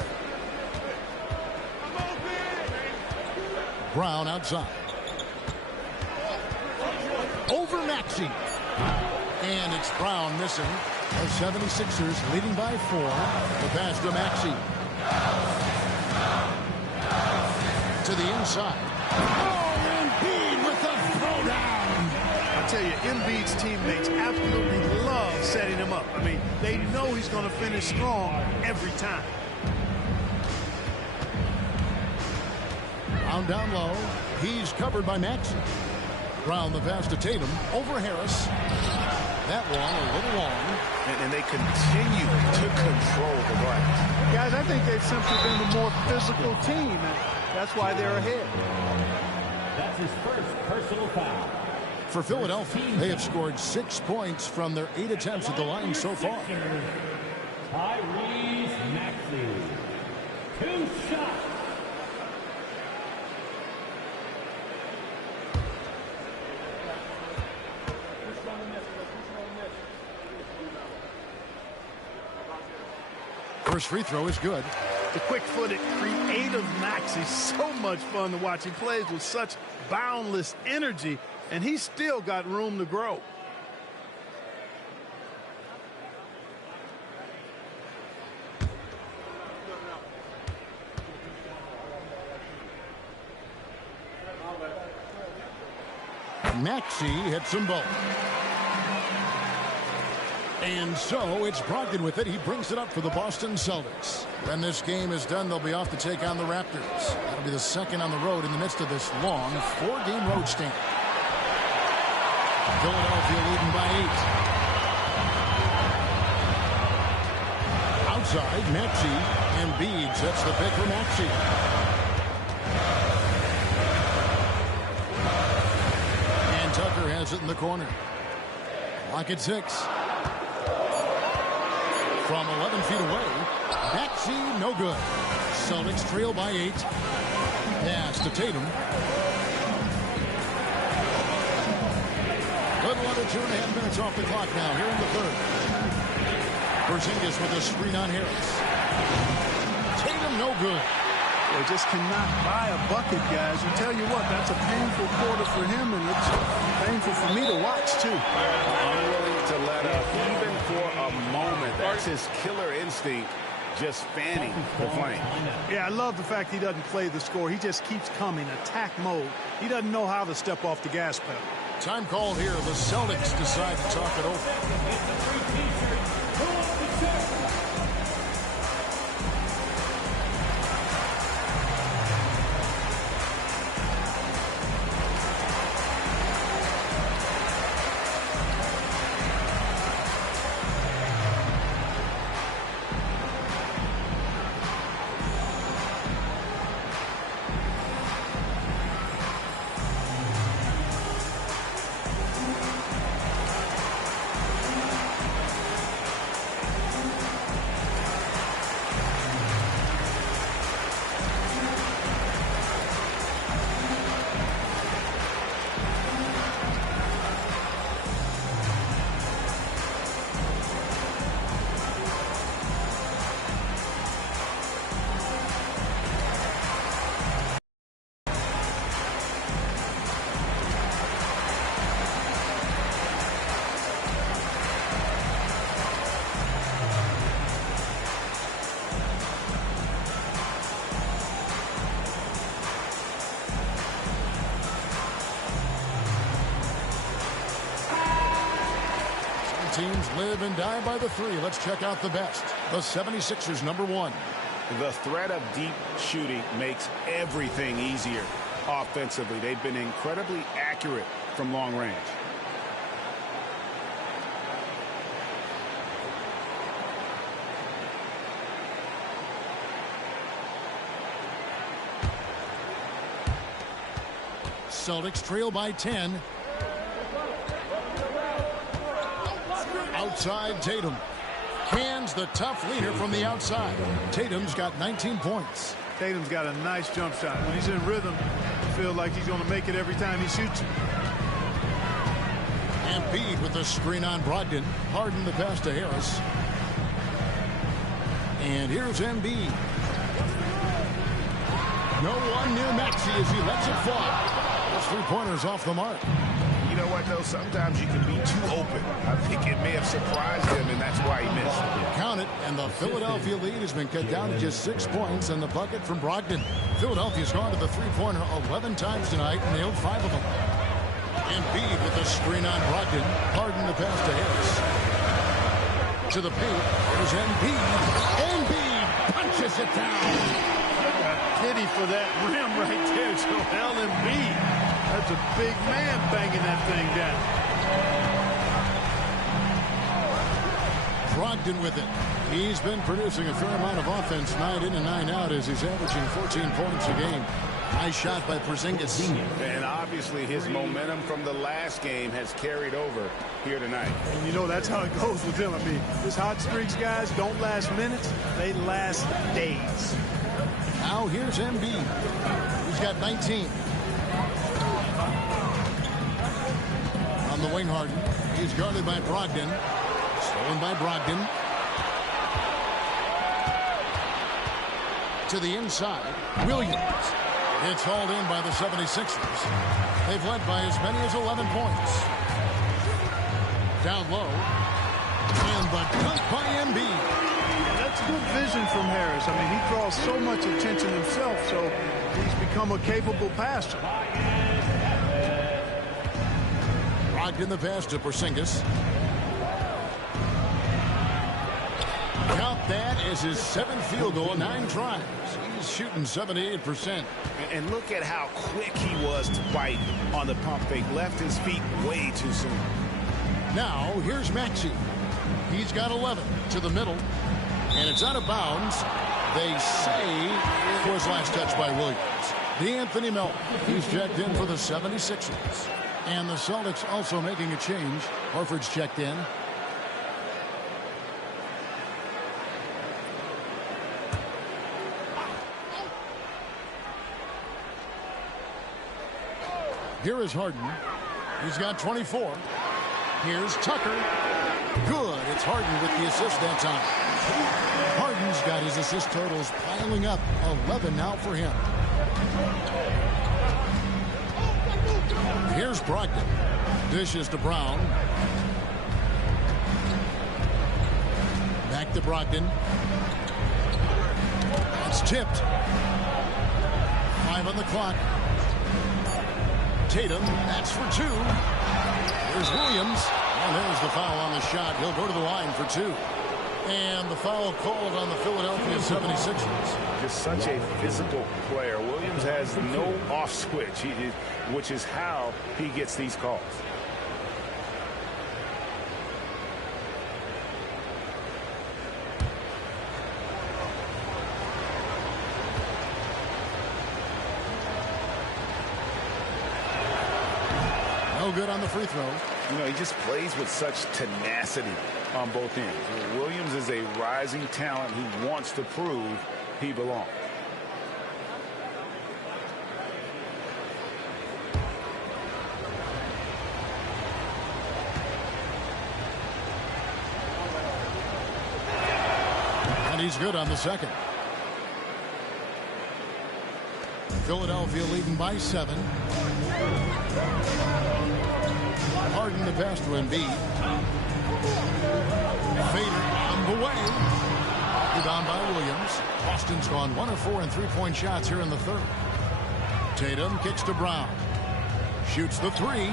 Brown outside. Over Maxey. And it's Brown missing. The 76ers leading by 4. The pass to Maxey. To the inside. Oh, Embiid with the throwdown. I tell you, Embiid's teammates absolutely love setting him up. I mean, they know he's going to finish strong every time. Brown down low. He's covered by Maxey. Brown the pass to Tatum. Over Harris. That one a little long. And they continue to control the glass. Guys, I think they've simply been the more physical team, and that's why they're ahead. That's his first personal foul. For Philadelphia, they have scored 6 points from their 8 attempts at the line so far. Tyrese Maxey. 2 shots. First free throw is good. The quick-footed, creative Maxey, so much fun to watch. He plays with such boundless energy, and he's still got room to grow. Maxey hits them both. And so it's Brogdon with it. He brings it up for the Boston Celtics. When this game is done, they'll be off to take on the Raptors. That'll be the second on the road in the midst of this long 4-game road stint. Philadelphia leading by 8. Outside, Maxey. Embiid sets the pick for Maxey. And Tucker has it in the corner. Lock at 6. From 11 feet away, Maxey, no good. Celtics trail by 8. Pass to Tatum. Little under 2.5 minutes off the clock now here in the third. Porzingis with a screen on Harris. Tatum, no good. They just cannot buy a bucket, guys. You tell you what, that's a painful quarter for him, and it's painful for me to watch, too. Unwilling to let up, even for a moment. That's his killer instinct, just fanning the flame. Yeah, I love the fact he doesn't play the score. He just keeps coming, attack mode. He doesn't know how to step off the gas pedal. Time called here. The Celtics decide to talk it over. Teams live and die by the 3. Let's check out the best. The 76ers, number 1. The threat of deep shooting makes everything easier offensively. They've been incredibly accurate from long range. Celtics trail by 10. Outside Tatum. Hands the tough leader from the outside. Tatum's got 19 points. Tatum's got a nice jump shot. When he's in rhythm, you feel like he's going to make it every time he shoots. Embiid with the screen on Brogdon. Harden the pass to Harris. And here's Embiid. No one near Maxey as he lets it fly. Those 3-pointers off the mark. You know what, though? Sometimes you can be too open. I think it may have surprised him, and that's why he missed. Count it, and the Philadelphia lead has been cut down to just 6 points, and the bucket from Brogdon. Philadelphia's gone to the 3-pointer 11 times tonight, and nailed 5 of them. Embiid with the screen on Brogdon. Harden the pass to Harris. To the paint. There's Embiid. Embiid punches it down. Pity for that rim right there, Joel Embiid. That's a big man banging that thing down. Brogdon with it. He's been producing a fair amount of offense 9 in and 9 out as he's averaging 14 points a game. Nice shot by Porzingis. And obviously his momentum from the last game has carried over here tonight. And you know that's how it goes with him. I mean, his hot streaks, guys, don't last minutes. They last days. Now here's Embiid. He's got 19. On the wing, Harden. He's guarded by Brogdon. Stolen by Brogdon. To the inside. Williams. It's hauled in by the 76ers. They've led by as many as 11 points. Down low. And the dunk by Embiid. That's good vision from Harris. I mean, he draws so much attention himself, so he's become a capable passer. Brogdon the pass to Porzingis. Count that as his 7th field goal in 9 tries. He's shooting 78%. And look at how quick he was to bite on the pump fake. Left his feet way too soon. Now, here's Maxey. He's got 11 to the middle, and it's out of bounds. They say it was last touched by Williams. DeAnthony Melton, he's checked in for the 76ers. And the Celtics also making a change. Horford's checked in. Here is Harden. He's got 24. Here's Tucker. Good. It's Harden with the assist that time. Harden's got his assist totals piling up. 11 now for him. Here's Brogdon. Dishes to Brown. Back to Brogdon. It's tipped. 5 on the clock. Tatum, that's for 2. There's Williams. And there's the foul on the shot. He'll go to the line for 2. And the foul called on the Philadelphia 76ers. Just such a physical player. Williams has no off switch, which is how he gets these calls. No good on the free throw. You know, he just plays with such tenacity on both ends. Williams is a rising talent who wants to prove he belongs. And he's good on the second. Philadelphia leading by 7. Harden the pass to Embiid. Fader on the way. Rebound by Williams. Boston's gone 1 of 4 in 3-point shots here in the third. Tatum kicks to Brown. Shoots the 3.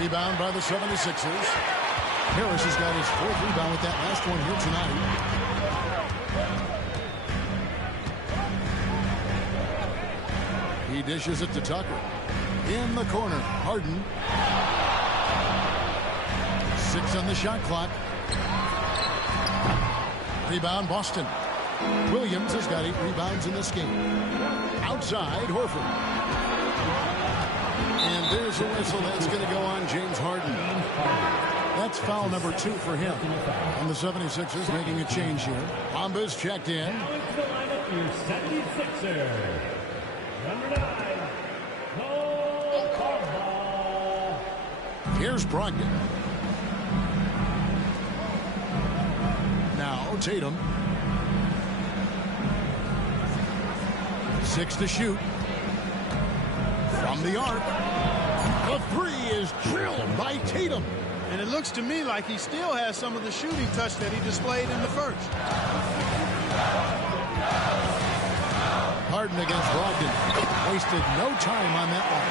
Rebound by the 76ers. Harris has got his 4th rebound with that last one here tonight. He dishes it to Tucker. In the corner, Harden. 6 on the shot clock. Rebound, Boston. Williams has got 8 rebounds in this game. Outside, Horford. And there's a whistle that's going to go on James Harden. That's foul number 2 for him. And the 76ers making a change here. Bamba's checked in. Now into the lineup, your 76er. Number 9, Cole Kuzma. Here's Brogdon. Now Tatum. 6 to shoot. From the arc. The 3 is drilled by Tatum. And it looks to me like he still has some of the shooting touch that he displayed in the first. Harden against Brogdon. Wasted no time on that one.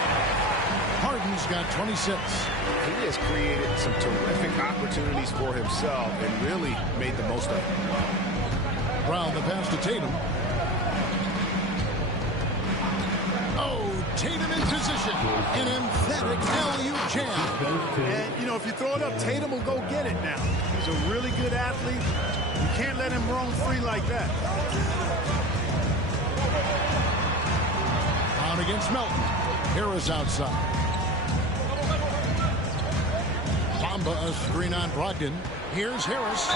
Harden's got 26. He has created some terrific opportunities for himself and really made the most of it. Brown the pass to Tatum. Oh, Tatum in position. An emphatic alley-oop jam. And, you know, if you throw it up, Tatum will go get it now. He's a really good athlete. You can't let him roam free like that. Brown against Melton. Harris outside. Bamba a screen on Brogdon. Here's Harris.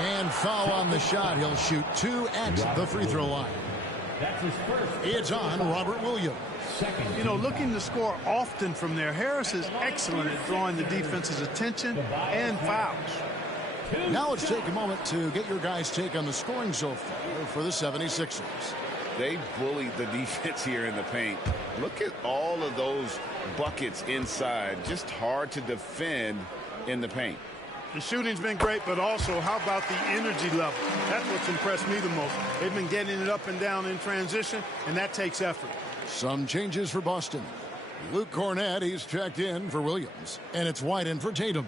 And foul on the shot. He'll shoot 2 at the free throw line. That's his first. It's on Robert Williams. You know, looking to score often from there. Harris is excellent at drawing the defense's attention and fouls. Now let's take a moment to get your guys' take on the scoring so far for the 76ers. They bullied the defense here in the paint. Look at all of those buckets inside. Just hard to defend in the paint. The shooting's been great, but also how about the energy level? That's what's impressed me the most. They've been getting it up and down in transition, and that takes effort. Some changes for Boston. Luke Cornett, he's checked in for Williams. And it's White in for Tatum.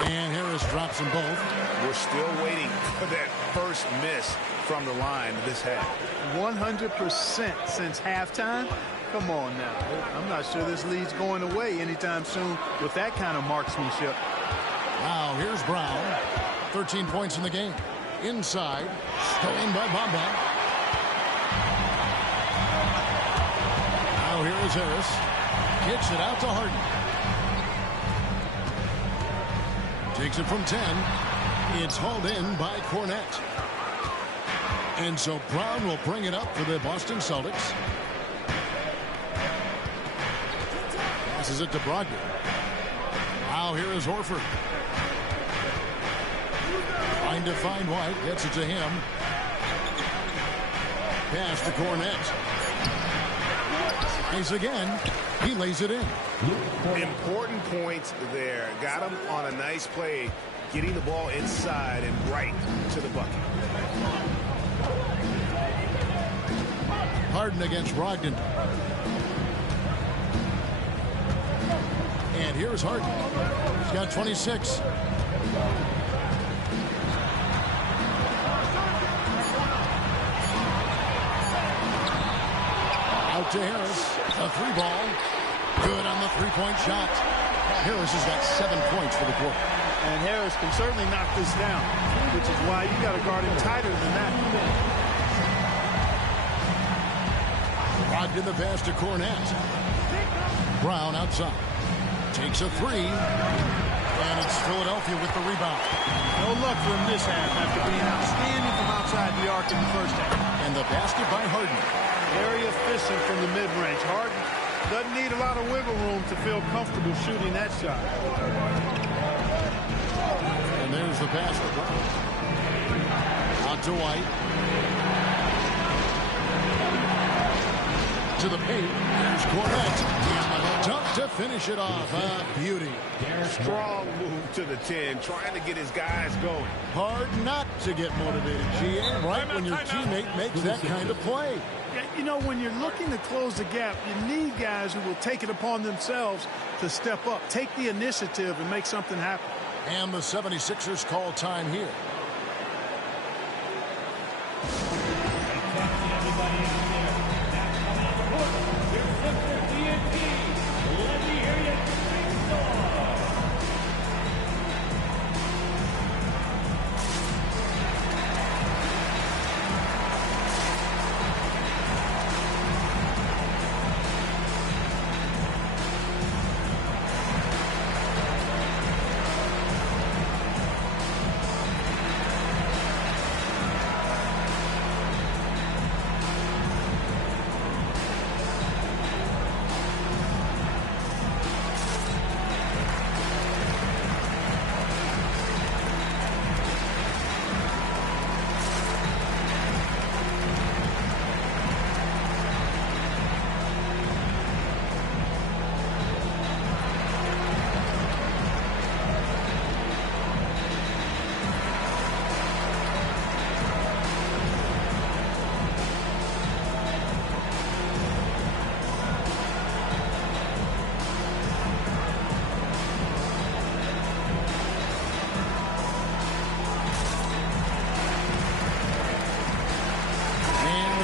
And Harris drops them both. We're still waiting for that first miss from the line this half. 100% since halftime. Come on now. I'm not sure this lead's going away anytime soon with that kind of marksmanship. Now here's Brown. 13 points in the game. Inside. Stolen by Bamba. Now here is Harris. Kicks it out to Harden. Takes it from 10. It's hauled in by Cornett. And so Brown will bring it up for the Boston Celtics. Passes it to Brogdon. Now here is Horford. Trying to find White. Gets it to him. Pass to Cornett. Tries again. He lays it in. Important points there. Got him on a nice play, getting the ball inside and right to the bucket. Harden against Brogdon. And here's Harden. He's got 26. Out to Harris. A three ball. Good on the three-point shot. Harris has got 7 points for the quarter. And Harris can certainly knock this down, which is why you got to guard him tighter than that. Brogdon the pass to Cornett. Brown outside. Takes a three. And it's Philadelphia with the rebound. No luck for him this half after being outstanding from outside the arc in the first half. And the basket by Harden. Very efficient from the mid-range. Harden doesn't need a lot of wiggle room to feel comfortable shooting that shot. And there's the pass for Brown. Out to White. To the paint. There's Cornett. And the dunk to finish it off. A beauty. Strong move to the 10, trying to get his guys going. Hard not to get motivated, GA, right when your teammate makes that kind of play. Yeah, you know, when you're looking to close the gap, you need guys who will take it upon themselves to step up, take the initiative, and make something happen. And the 76ers call time here.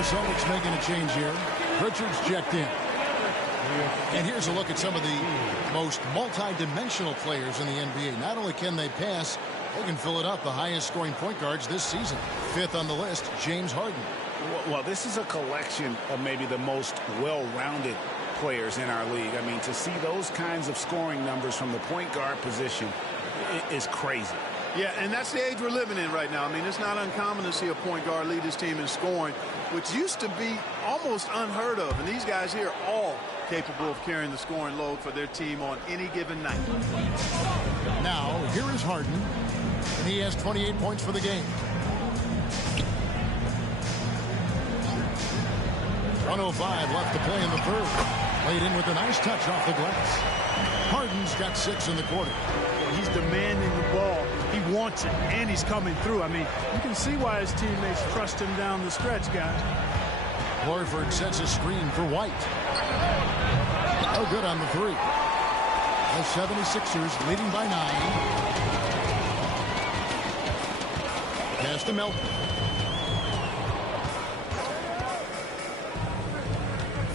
Celtics making a change here. Pritchard's checked in. And here's a look at some of the most multi-dimensional players in the NBA. Not only can they pass, they can fill it up. The highest scoring point guards this season. 5th on the list, James Harden. Well, this is a collection of maybe the most well-rounded players in our league. I mean, to see those kinds of scoring numbers from the point guard position is crazy. Yeah, and that's the age we're living in right now. I mean, it's not uncommon to see a point guard lead his team in scoring, which used to be almost unheard of. And these guys here are all capable of carrying the scoring load for their team on any given night. Now, here is Harden, and he has 28 points for the game. 1:05 left to play in the third. Laid in with a nice touch off the glass. Harden's got 6 in the quarter. He's demanding the ball He wants it, and he's coming through. I mean, you can see why his teammates trust him down the stretch, guys. Horford sets a screen for White. Oh, good on the three. The 76ers leading by 9. Pass to Melton.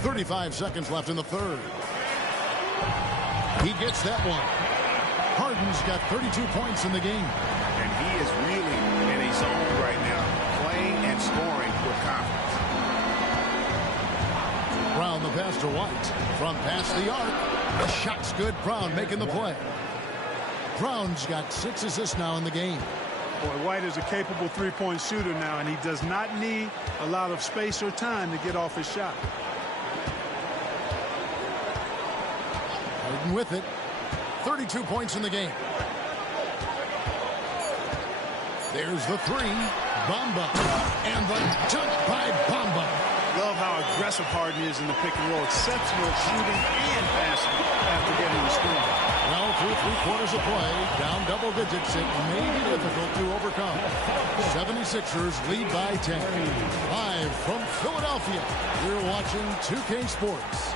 35 seconds left in the third. He gets that one. Harden's got 32 points in the game. And he is really in a zone right now, playing and scoring with confidence. Brown the pass to White. From past the arc. The shot's good. Brown making the play. Brown's got 6 assists now in the game. Boy, White is a capable three-point shooter now, and he does not need a lot of space or time to get off his shot. Harden with it. 32 points in the game. There's the three. Bamba. And the dunk by Bamba. Love how aggressive Harden is in the pick and roll. Exceptional at shooting and passing after getting the screen. Well, through 3/4 of play, down double digits, it may be difficult to overcome. 76ers lead by 10. Live from Philadelphia, you're watching 2K Sports.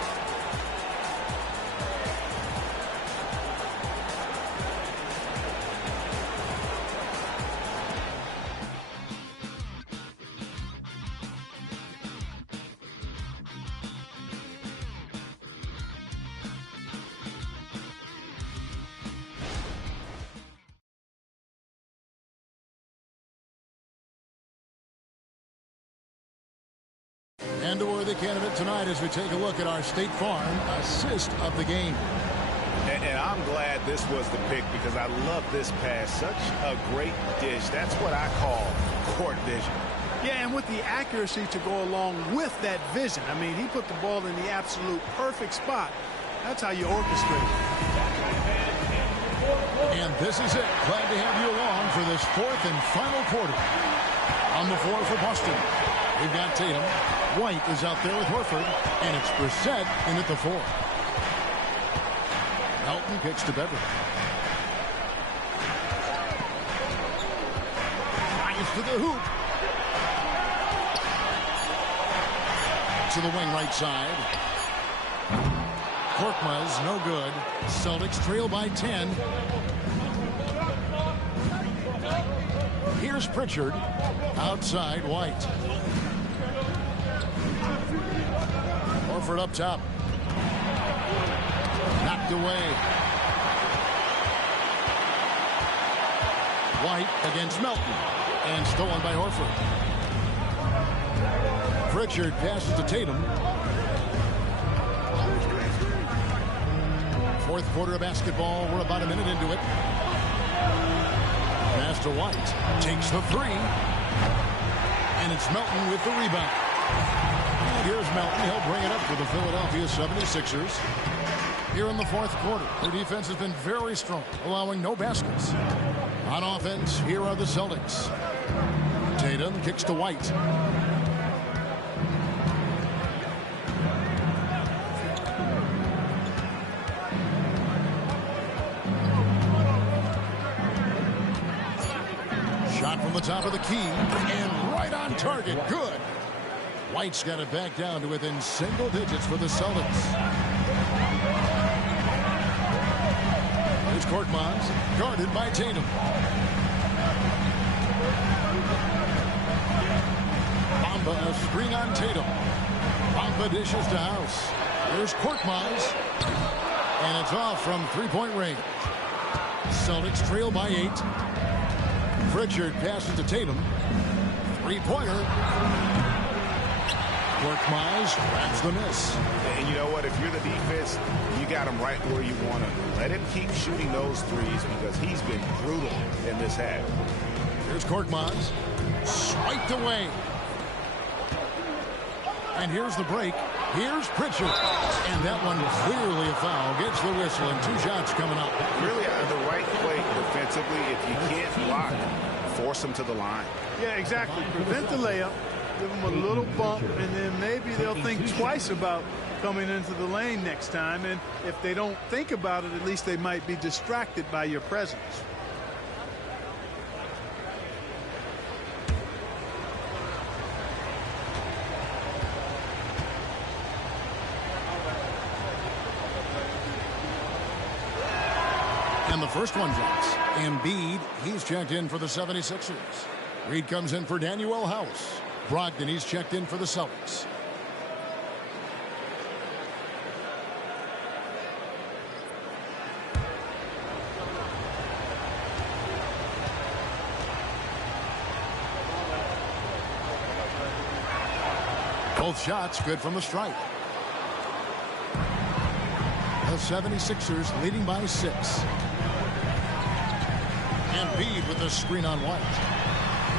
And a worthy candidate tonight as we take a look at our State Farm assist of the game. And I'm glad this was the pick because I love this pass. Such a great dish. That's what I call court vision. Yeah, and with the accuracy to go along with that vision. I mean, he put the ball in the absolute perfect spot. That's how you orchestrate it. And this is it. Glad to have you along for this 4th and final quarter. On the floor for Boston, we've got Tatum. White is out there with Horford, and it's Brissett in at the 4. Melton kicks to Beverly. Drives to the hoop. To the wing right side. Korkmaz, no good. Celtics trail by 10. Here's Pritchard. Outside, White. Horford up top. Knocked away. White against Melton. And stolen by Horford. Pritchard passes to Tatum. 4th quarter of basketball. We're about a minute into it. Pass to White. Takes the 3. And it's Melton with the rebound. And here's Melton. He'll bring it up for the Philadelphia 76ers. Here in the 4th quarter, their defense has been very strong, allowing no baskets. On offense, here are the Celtics. Tatum kicks to White. Shot from the top of the key, and right on target. Good. White's got it back down to within single digits for the Celtics. Here's Korkmaz, guarded by Tatum. Bamba a screen on Tatum. Bamba dishes to House. Here's Korkmaz, and it's off from 3-point range. Celtics trail by 8. Pritchard passes to Tatum. 3-pointer. Korkmaz grabs the miss. And you know what? If you're the defense, you got him right where you want him. Let him keep shooting those threes because he's been brutal in this half. Here's Korkmaz. Swiped away. And here's the break. Here's Pritchard. And that one clearly a foul. Gets the whistle and 2 shots coming up. Really the right play defensively. If you can't block, force him to the line. Yeah, exactly. Prevent the layup. Give them a little bump, and then maybe they'll think twice about coming into the lane next time. And if they don't think about it, at least they might be distracted by your presence. And the first one drops. Embiid, he's checked in for the 76ers. Reed comes in for Daniel House. Brogdon, he's checked in for the Celtics. Both shots good from the stripe. The 76ers leading by 6. Embiid with the screen on White.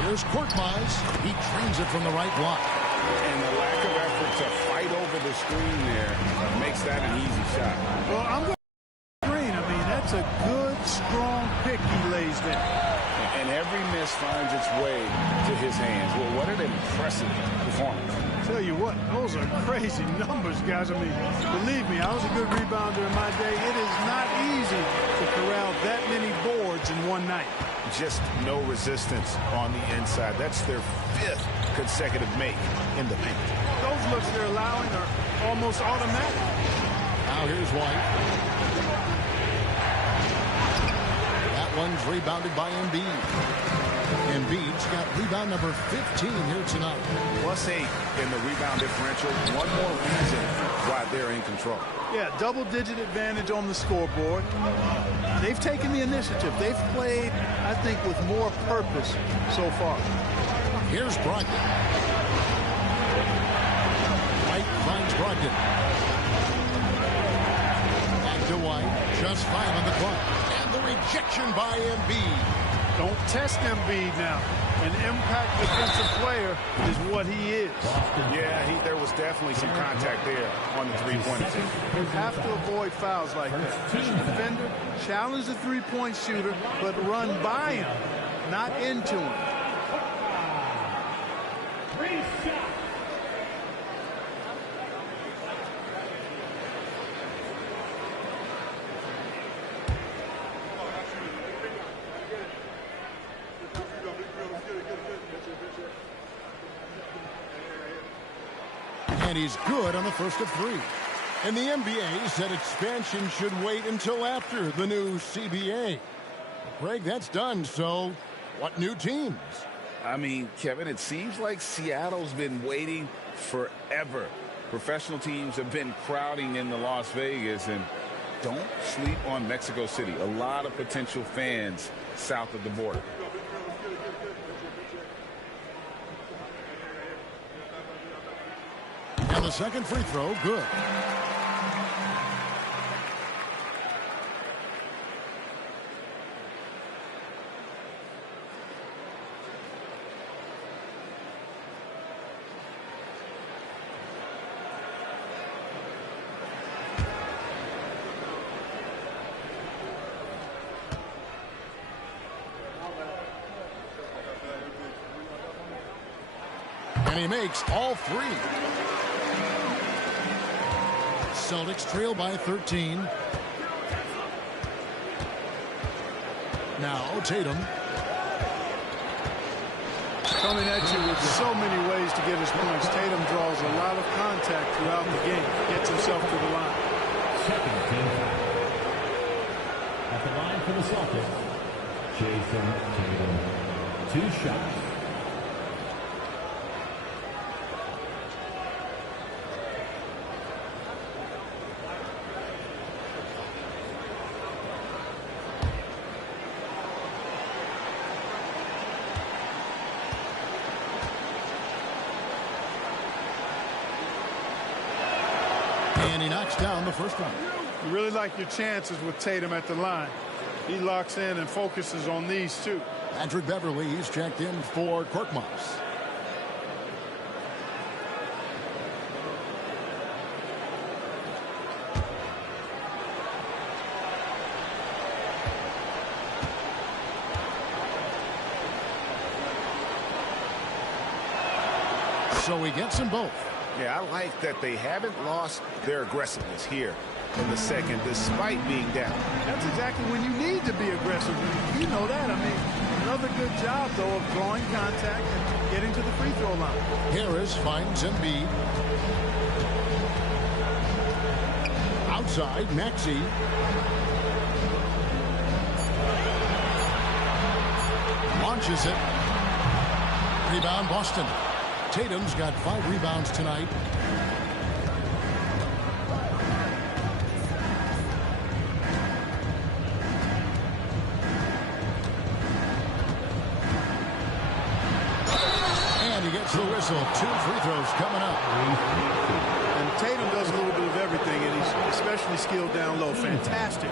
Here's Korkmaz. He trains it from the right block. And the lack of effort to fight over the screen there makes that an easy shot. Well, I'm going to screen. I mean, that's a good, strong pick he lays there. And every miss finds its way to his hands. Well, what an impressive performance. Tell you what, those are crazy numbers, guys. I mean, believe me, I was a good rebounder in my day. It is not easy to corral that many boards in one night. Just no resistance on the inside. That's their 5th consecutive make in the paint. Those looks they're allowing are almost automatic. Now here's White. That one's rebounded by Embiid. Embiid's got rebound number 15 here tonight. +8 in the rebound differential. One more reason why they're in control. Yeah, double-digit advantage on the scoreboard. They've taken the initiative. They've played, I think, with more purpose so far. Here's Brogdon. White finds Brogdon. Back to White. Just 5 on the clock. And the rejection by Embiid. Don't test Embiid now. An impact defensive player is what he is. Yeah, there was definitely some contact there on the three-point attempt. You have to avoid fouls like that. As a defender, challenge the three-point shooter, but run by him, not into him. And he's good on the first of 3. And the NBA said expansion should wait until after the new CBA. Greg, that's done, so what new teams? I mean, Kevin, it seems like Seattle's been waiting forever. Professional teams have been crowding into Las Vegas, and don't sleep on Mexico City. A lot of potential fans south of the border. And the second free throw, good. And he makes all 3. Celtics trail by 13. Now Tatum. Coming at you with so many ways to get his points. Tatum draws a lot of contact throughout the game. Gets himself to the line. Second team foul. At the line for the Celtics, Jason Tatum. 2 shots. And he knocks down the first one. You really like your chances with Tatum at the line. He locks in and focuses on these 2. Patrick Beverly, he's checked in for Korkmaz. So he gets them both. Yeah, I like that they haven't lost their aggressiveness here in the second, despite being down. That's exactly when you need to be aggressive. You know that. I mean, another good job, though, of drawing contact and getting to the free throw line. Harris finds Embiid. Outside, Maxey. launches it. Rebound, Boston. Tatum's got 5 rebounds tonight. And he gets the whistle. 2 free throws coming up. And Tatum does a little bit of everything, and he's especially skilled down low. Fantastic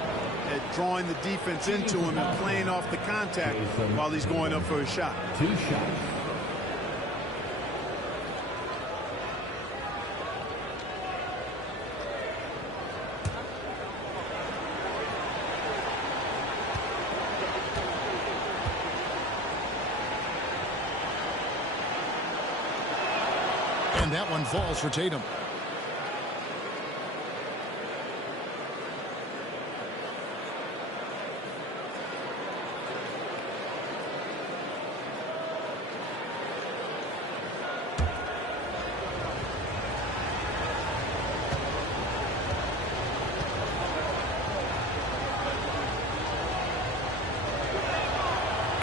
at drawing the defense into him and playing off the contact while he's going up for a shot. 2 shots. And that one falls for Tatum.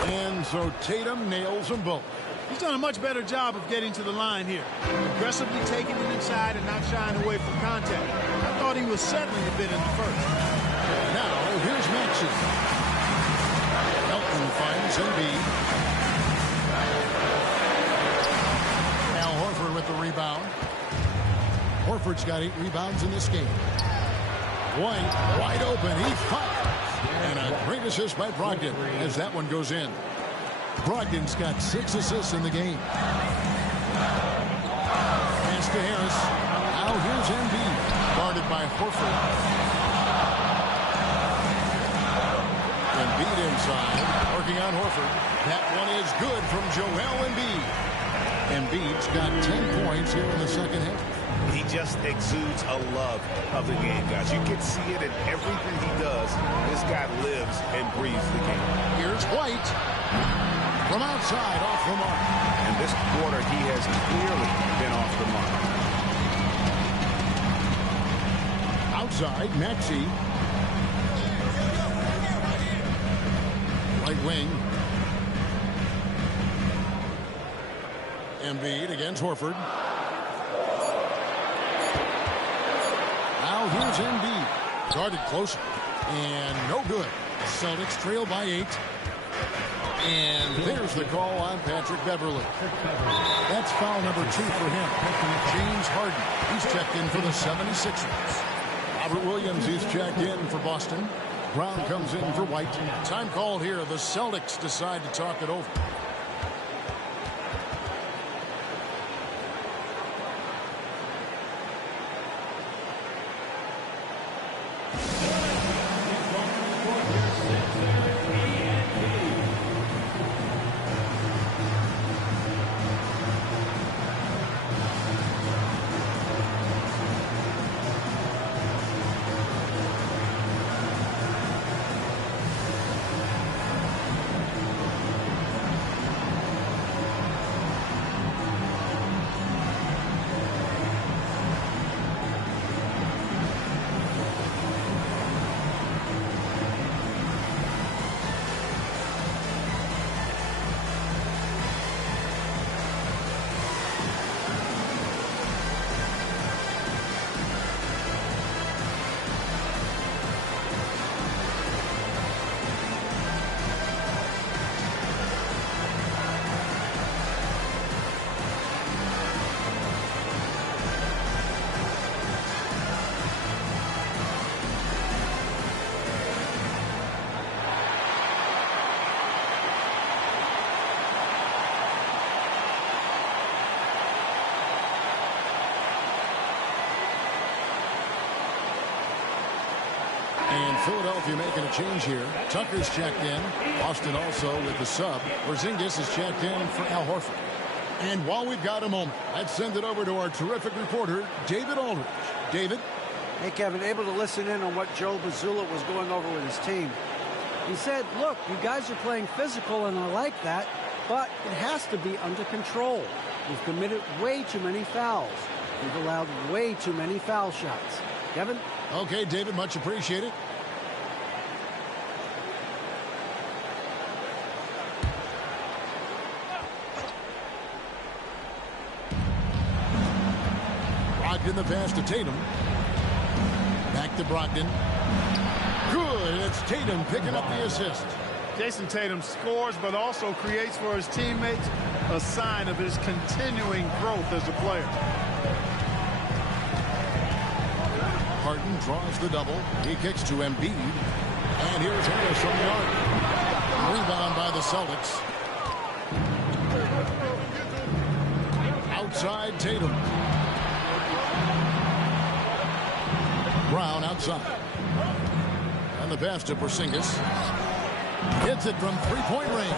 And so Tatum nails them both. He's done a much better job of getting to the line here. Aggressively taking it inside and not shying away from contact. I thought he was settling a bit in the first. Now, here's Maxey. Elton finds Embiid. Al Horford with the rebound. Horford's got 8 rebounds in this game. White, wide open. He fires. And a great assist by Brogdon as that one goes in. Brogdon's got 6 assists in the game. Pass to Harris. Now here's Embiid. Guarded by Horford. Embiid inside. Working on Horford. That one is good from Joel Embiid. Embiid's got 10 points here in the second half. He just exudes a love of the game, guys. You can see it in everything he does. This guy lives and breathes the game. Here's White. From outside, off the mark. And this quarter, he has clearly been off the mark. Outside, Maxey. Right wing. Embiid against Horford. Now here's Embiid. Guarded close. And no good. Celtics trail by 8. And there's the call on Patrick Beverley. That's foul number 2 for him. James Harden. He's checked in for the 76ers. Robert Williams is checked in for Boston. Brown comes in for White. Time called here. The Celtics decide to talk it over. And Philadelphia making a change here. Tucker's checked in. Boston also with the sub. Porzingis is checked in for Al Horford. And while we've got a moment, let's send it over to our terrific reporter, David Aldridge. David? Hey, Kevin, able to listen in on what Joe Mazzulla was going over with his team. He said, look, you guys are playing physical, and I like that, but it has to be under control. We've committed way too many fouls. We've allowed way too many foul shots. Kevin? Okay, David, much appreciated. Brogdon the pass to Tatum. Back to Brogdon. Good. It's Tatum picking up the assist. Jason Tatum scores, but also creates for his teammates a sign of his continuing growth as a player. Harden draws the double. He kicks to Embiid. And here's Harris from the arc. Rebound by the Celtics. Outside Tatum. Brown outside. And the pass to Porzingis. Hits it from three-point range.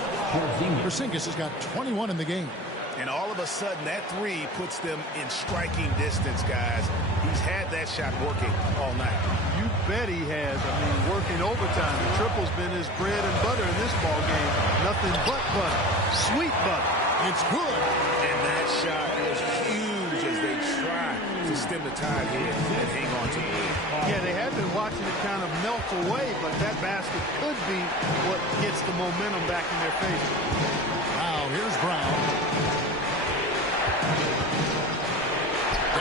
Porzingis has got 21 in the game. And all of a sudden, that three puts them in striking distance, guys. He's had that shot working all night. You bet he has. I mean, working overtime. The triple's been his bread and butter in this ball game. Nothing but butter. Sweet butter. It's good. And that shot was huge as they try to stem the tide here and hang on to the lead. Yeah, they have been watching it kind of melt away, but that basket could be what gets the momentum back in their favor. Now, here's Brown.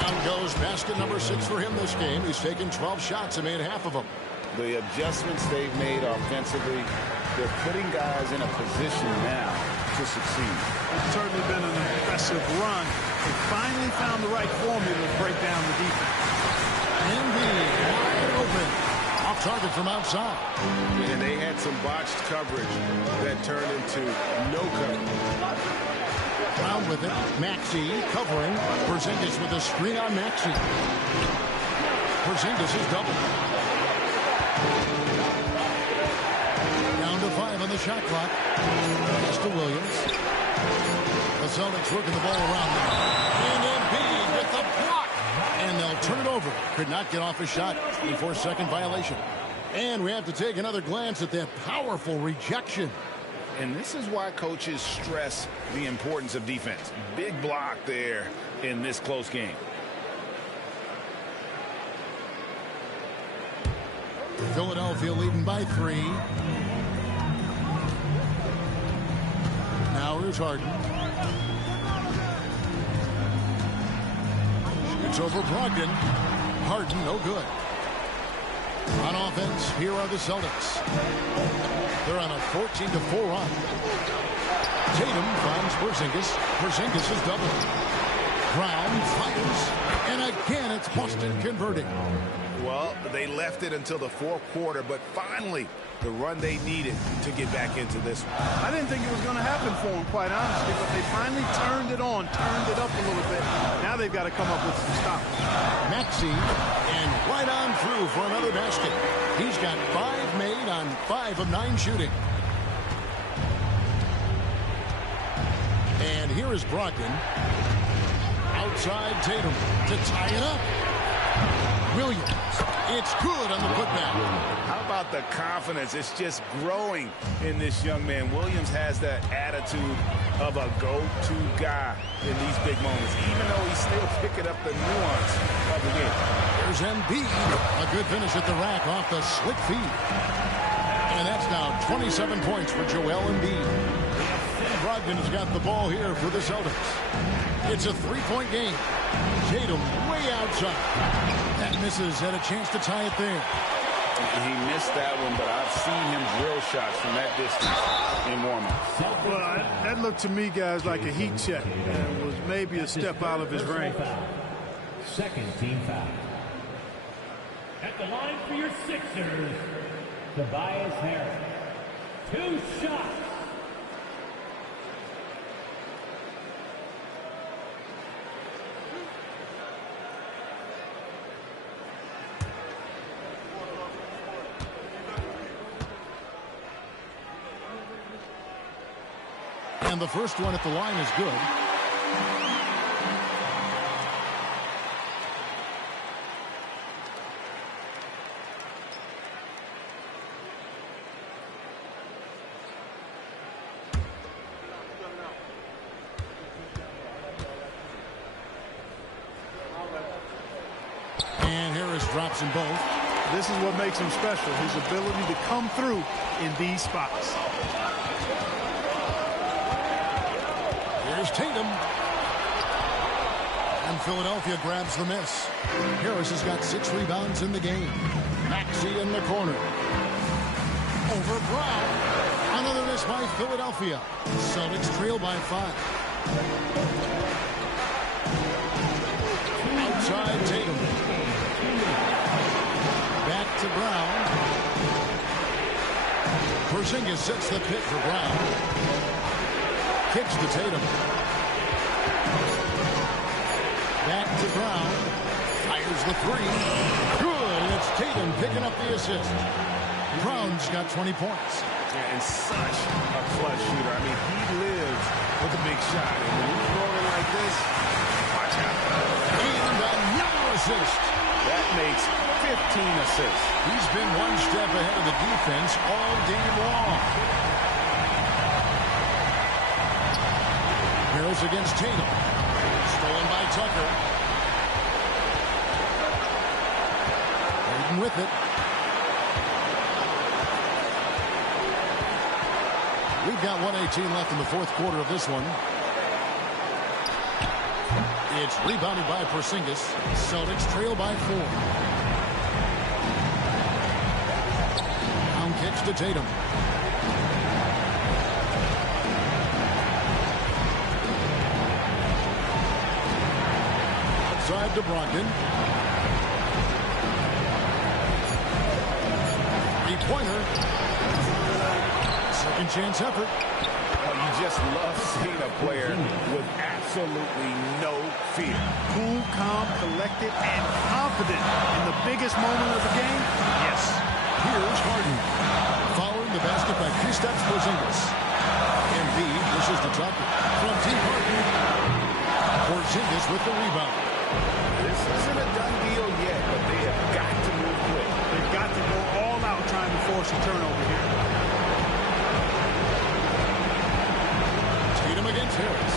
Down goes basket number 6 for him this game. He's taken 12 shots and made half of them. The adjustments they've made offensively, they're putting guys in a position now to succeed. It's certainly been an impressive run. They finally found the right formula to break down the defense. Embiid wide open. Off target from outside. And they had some botched coverage that turned into no coverage. Brown with it. Maxey covering. Porzingis with a screen on Maxey. Porzingis is double. Down to 5 on the shot clock. Pass to Williams. The Celtics working the ball around them. And Embiid with the block. And they'll turn it over. Could not get off a shot. 24-second violation. And we have to take another glance at that powerful rejection. And this is why coaches stress the importance of defense. Big block there in this close game. Philadelphia leading by 3. Now here's Harden. Shoots over Brogdon. Harden, no good. On offense, here are the Celtics. They're on a 14-4 run. Tatum finds Porzingis. Porzingis is double. Brown fires. And again, it's Boston converting. Well, they left it until the fourth quarter, but finally the run they needed to get back into this one. I didn't think it was going to happen for them, quite honestly, but they finally turned it on, turned it up a little bit. Now they've got to come up with some stops. Maxey, and right on through for another basket. He's got 5 made on 5 of 9 shooting. And here is Brogdon. Outside Tatum to tie it up. Williams. It's good on the putback. How about the confidence? It's just growing in this young man. Williams has that attitude of a go-to guy in these big moments, even though he's still picking up the nuance of the game. There's Embiid. A good finish at the rack off the slick feed. And that's now 27 points for Joel Embiid. Brogdon has got the ball here for the Celtics. It's a 3-point game. Tatum way outside. That misses. Had a chance to tie it there. He missed that one, but I've seen him drill shots from that distance in warm-up. Well, that looked to me, guys, like a heat check. And it was maybe a step out of his range. Second team foul. At the line for your Sixers, Tobias Harris. 2 shots. And the first one at the line is good. And Harris drops them both. This is what makes him special, his ability to come through in these spots. Here's Tatum. And Philadelphia grabs the miss. Harris has got 6 rebounds in the game. Maxey in the corner. Over Brown. Another miss by Philadelphia. Celtics trail by 5. Outside Tatum. Back to Brown. Porzingis sets the pick for Brown. Kicks to Tatum. Back to Brown. Fires the 3. Good. And it's Tatum picking up the assist. Brown's got 20 points. And such a clutch shooter. I mean, he lives with a big shot. And when he's rolling like this, watch out. And another assist. That makes 15 assists. He's been one step ahead of the defense all game long. Harris against Tatum. Stolen by Tucker. Hayden with it. We've got 1:18 left in the 4th quarter of this one. It's rebounded by Porzingis. Celtics trail by 4. Brown kicks to Tatum. Outside to Brogdon. 3-pointer. Second chance effort. You just love seeing a player with absolutely no fear. Cool, calm, collected, and confident in the biggest moment of the game. Yes. Here's Harden. Following the basket by Kristaps Porzingis. Embiid wishes to Tucker. From deep Harden. Porzingis with the rebound. This isn't a done deal yet, but they have got to move quick. They've got to go all out trying to force a turnover here. Tatum against Harris.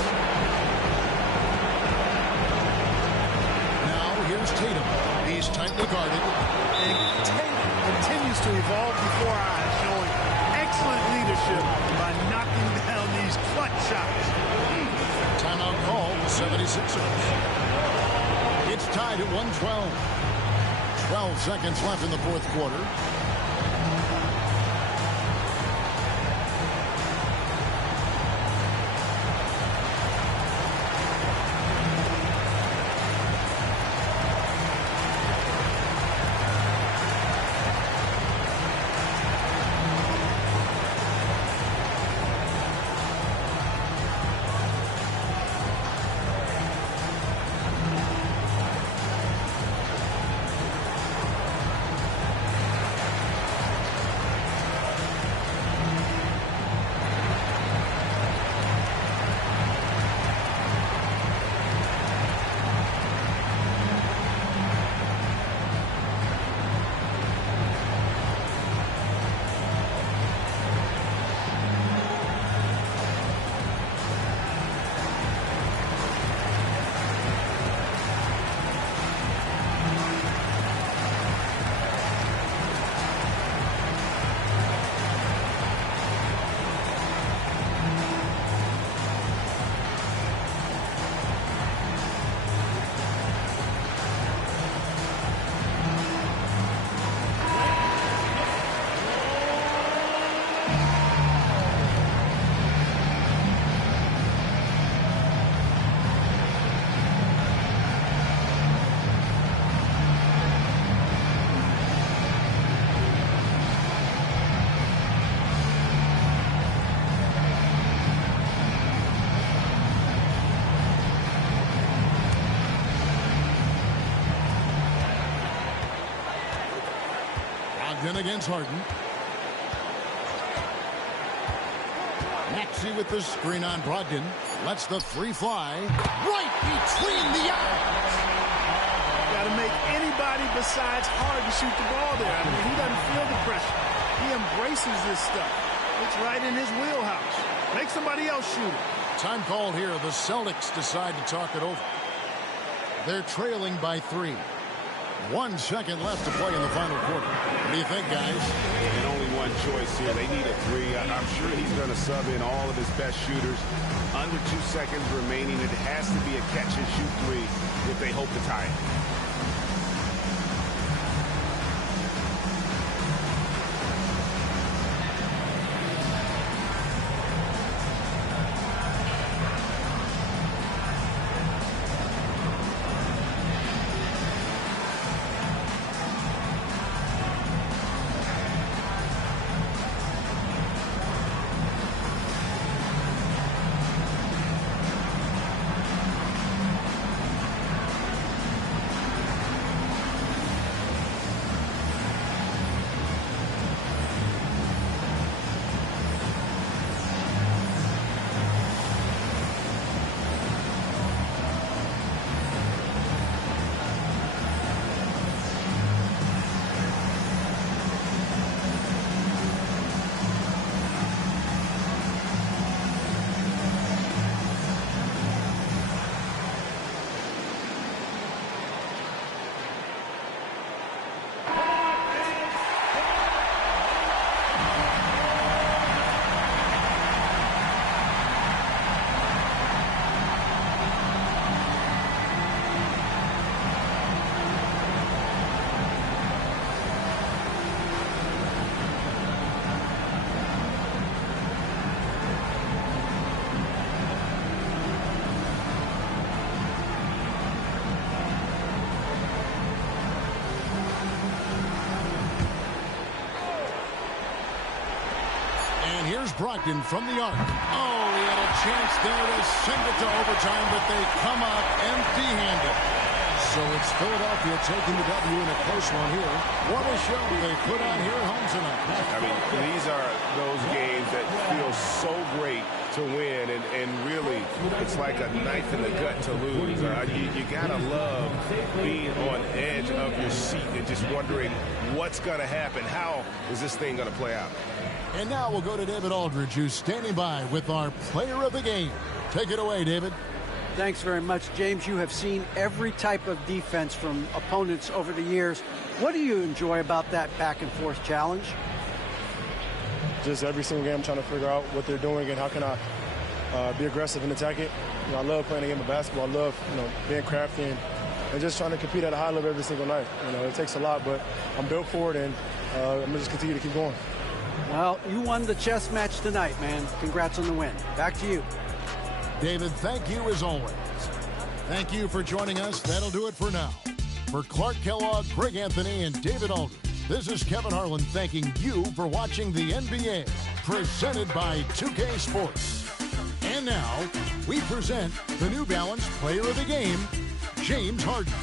Now here's Tatum. He's tightly guarded. And Tatum continues to evolve before our eyes, showing excellent leadership by knocking down these clutch shots. Timeout call, the 76ers. It's tied at 112. 12 seconds left in the 4th quarter. Brogdon against Harden. Maxey with the screen on Brogdon. Lets the 3 fly. Right between the eyes. Got to make anybody besides Harden shoot the ball there. I mean, he doesn't feel the pressure. He embraces this stuff. It's right in his wheelhouse. Make somebody else shoot it. Time called here. The Celtics decide to talk it over. They're trailing by 3. 1 second left to play in the final quarter. What do you think, guys? And only one one choice here. They need a three. I'm sure he's going to sub in all of his best shooters. Under 2 seconds remaining. It has to be a catch-and-shoot three if they hope to tie it. Here's Brogdon from the arc. Oh, he had a chance there to send it to overtime, but they come up empty-handed. So it's Philadelphia taking the W in a close one here. What a show they put on here at home tonight. I mean, these are those games that feel so great to win, and really, it's like a knife in the gut to lose. You gotta love being on edge of your seat and just wondering what's gonna happen. How is this thing gonna play out? And now we'll go to David Aldridge, who's standing by with our player of the game. Take it away, David. Thanks very much, James. You have seen every type of defense from opponents over the years. What do you enjoy about that back-and-forth challenge? Just every single game I'm trying to figure out what they're doing and how can I be aggressive and attack it. You know, I love playing the game of basketball. I love, being crafty and just trying to compete at a high level every single night. It takes a lot, but I'm built for it, and I'm going to just continue to keep going. Well, you won the chess match tonight, man. Congrats on the win. Back to you. David, thank you as always. Thank you for joining us. That'll do it for now. For Clark Kellogg, Greg Anthony, and David Aldridge, this is Kevin Harlan thanking you for watching the NBA, presented by 2K Sports. And now, we present the New Balance Player of the Game, James Harden.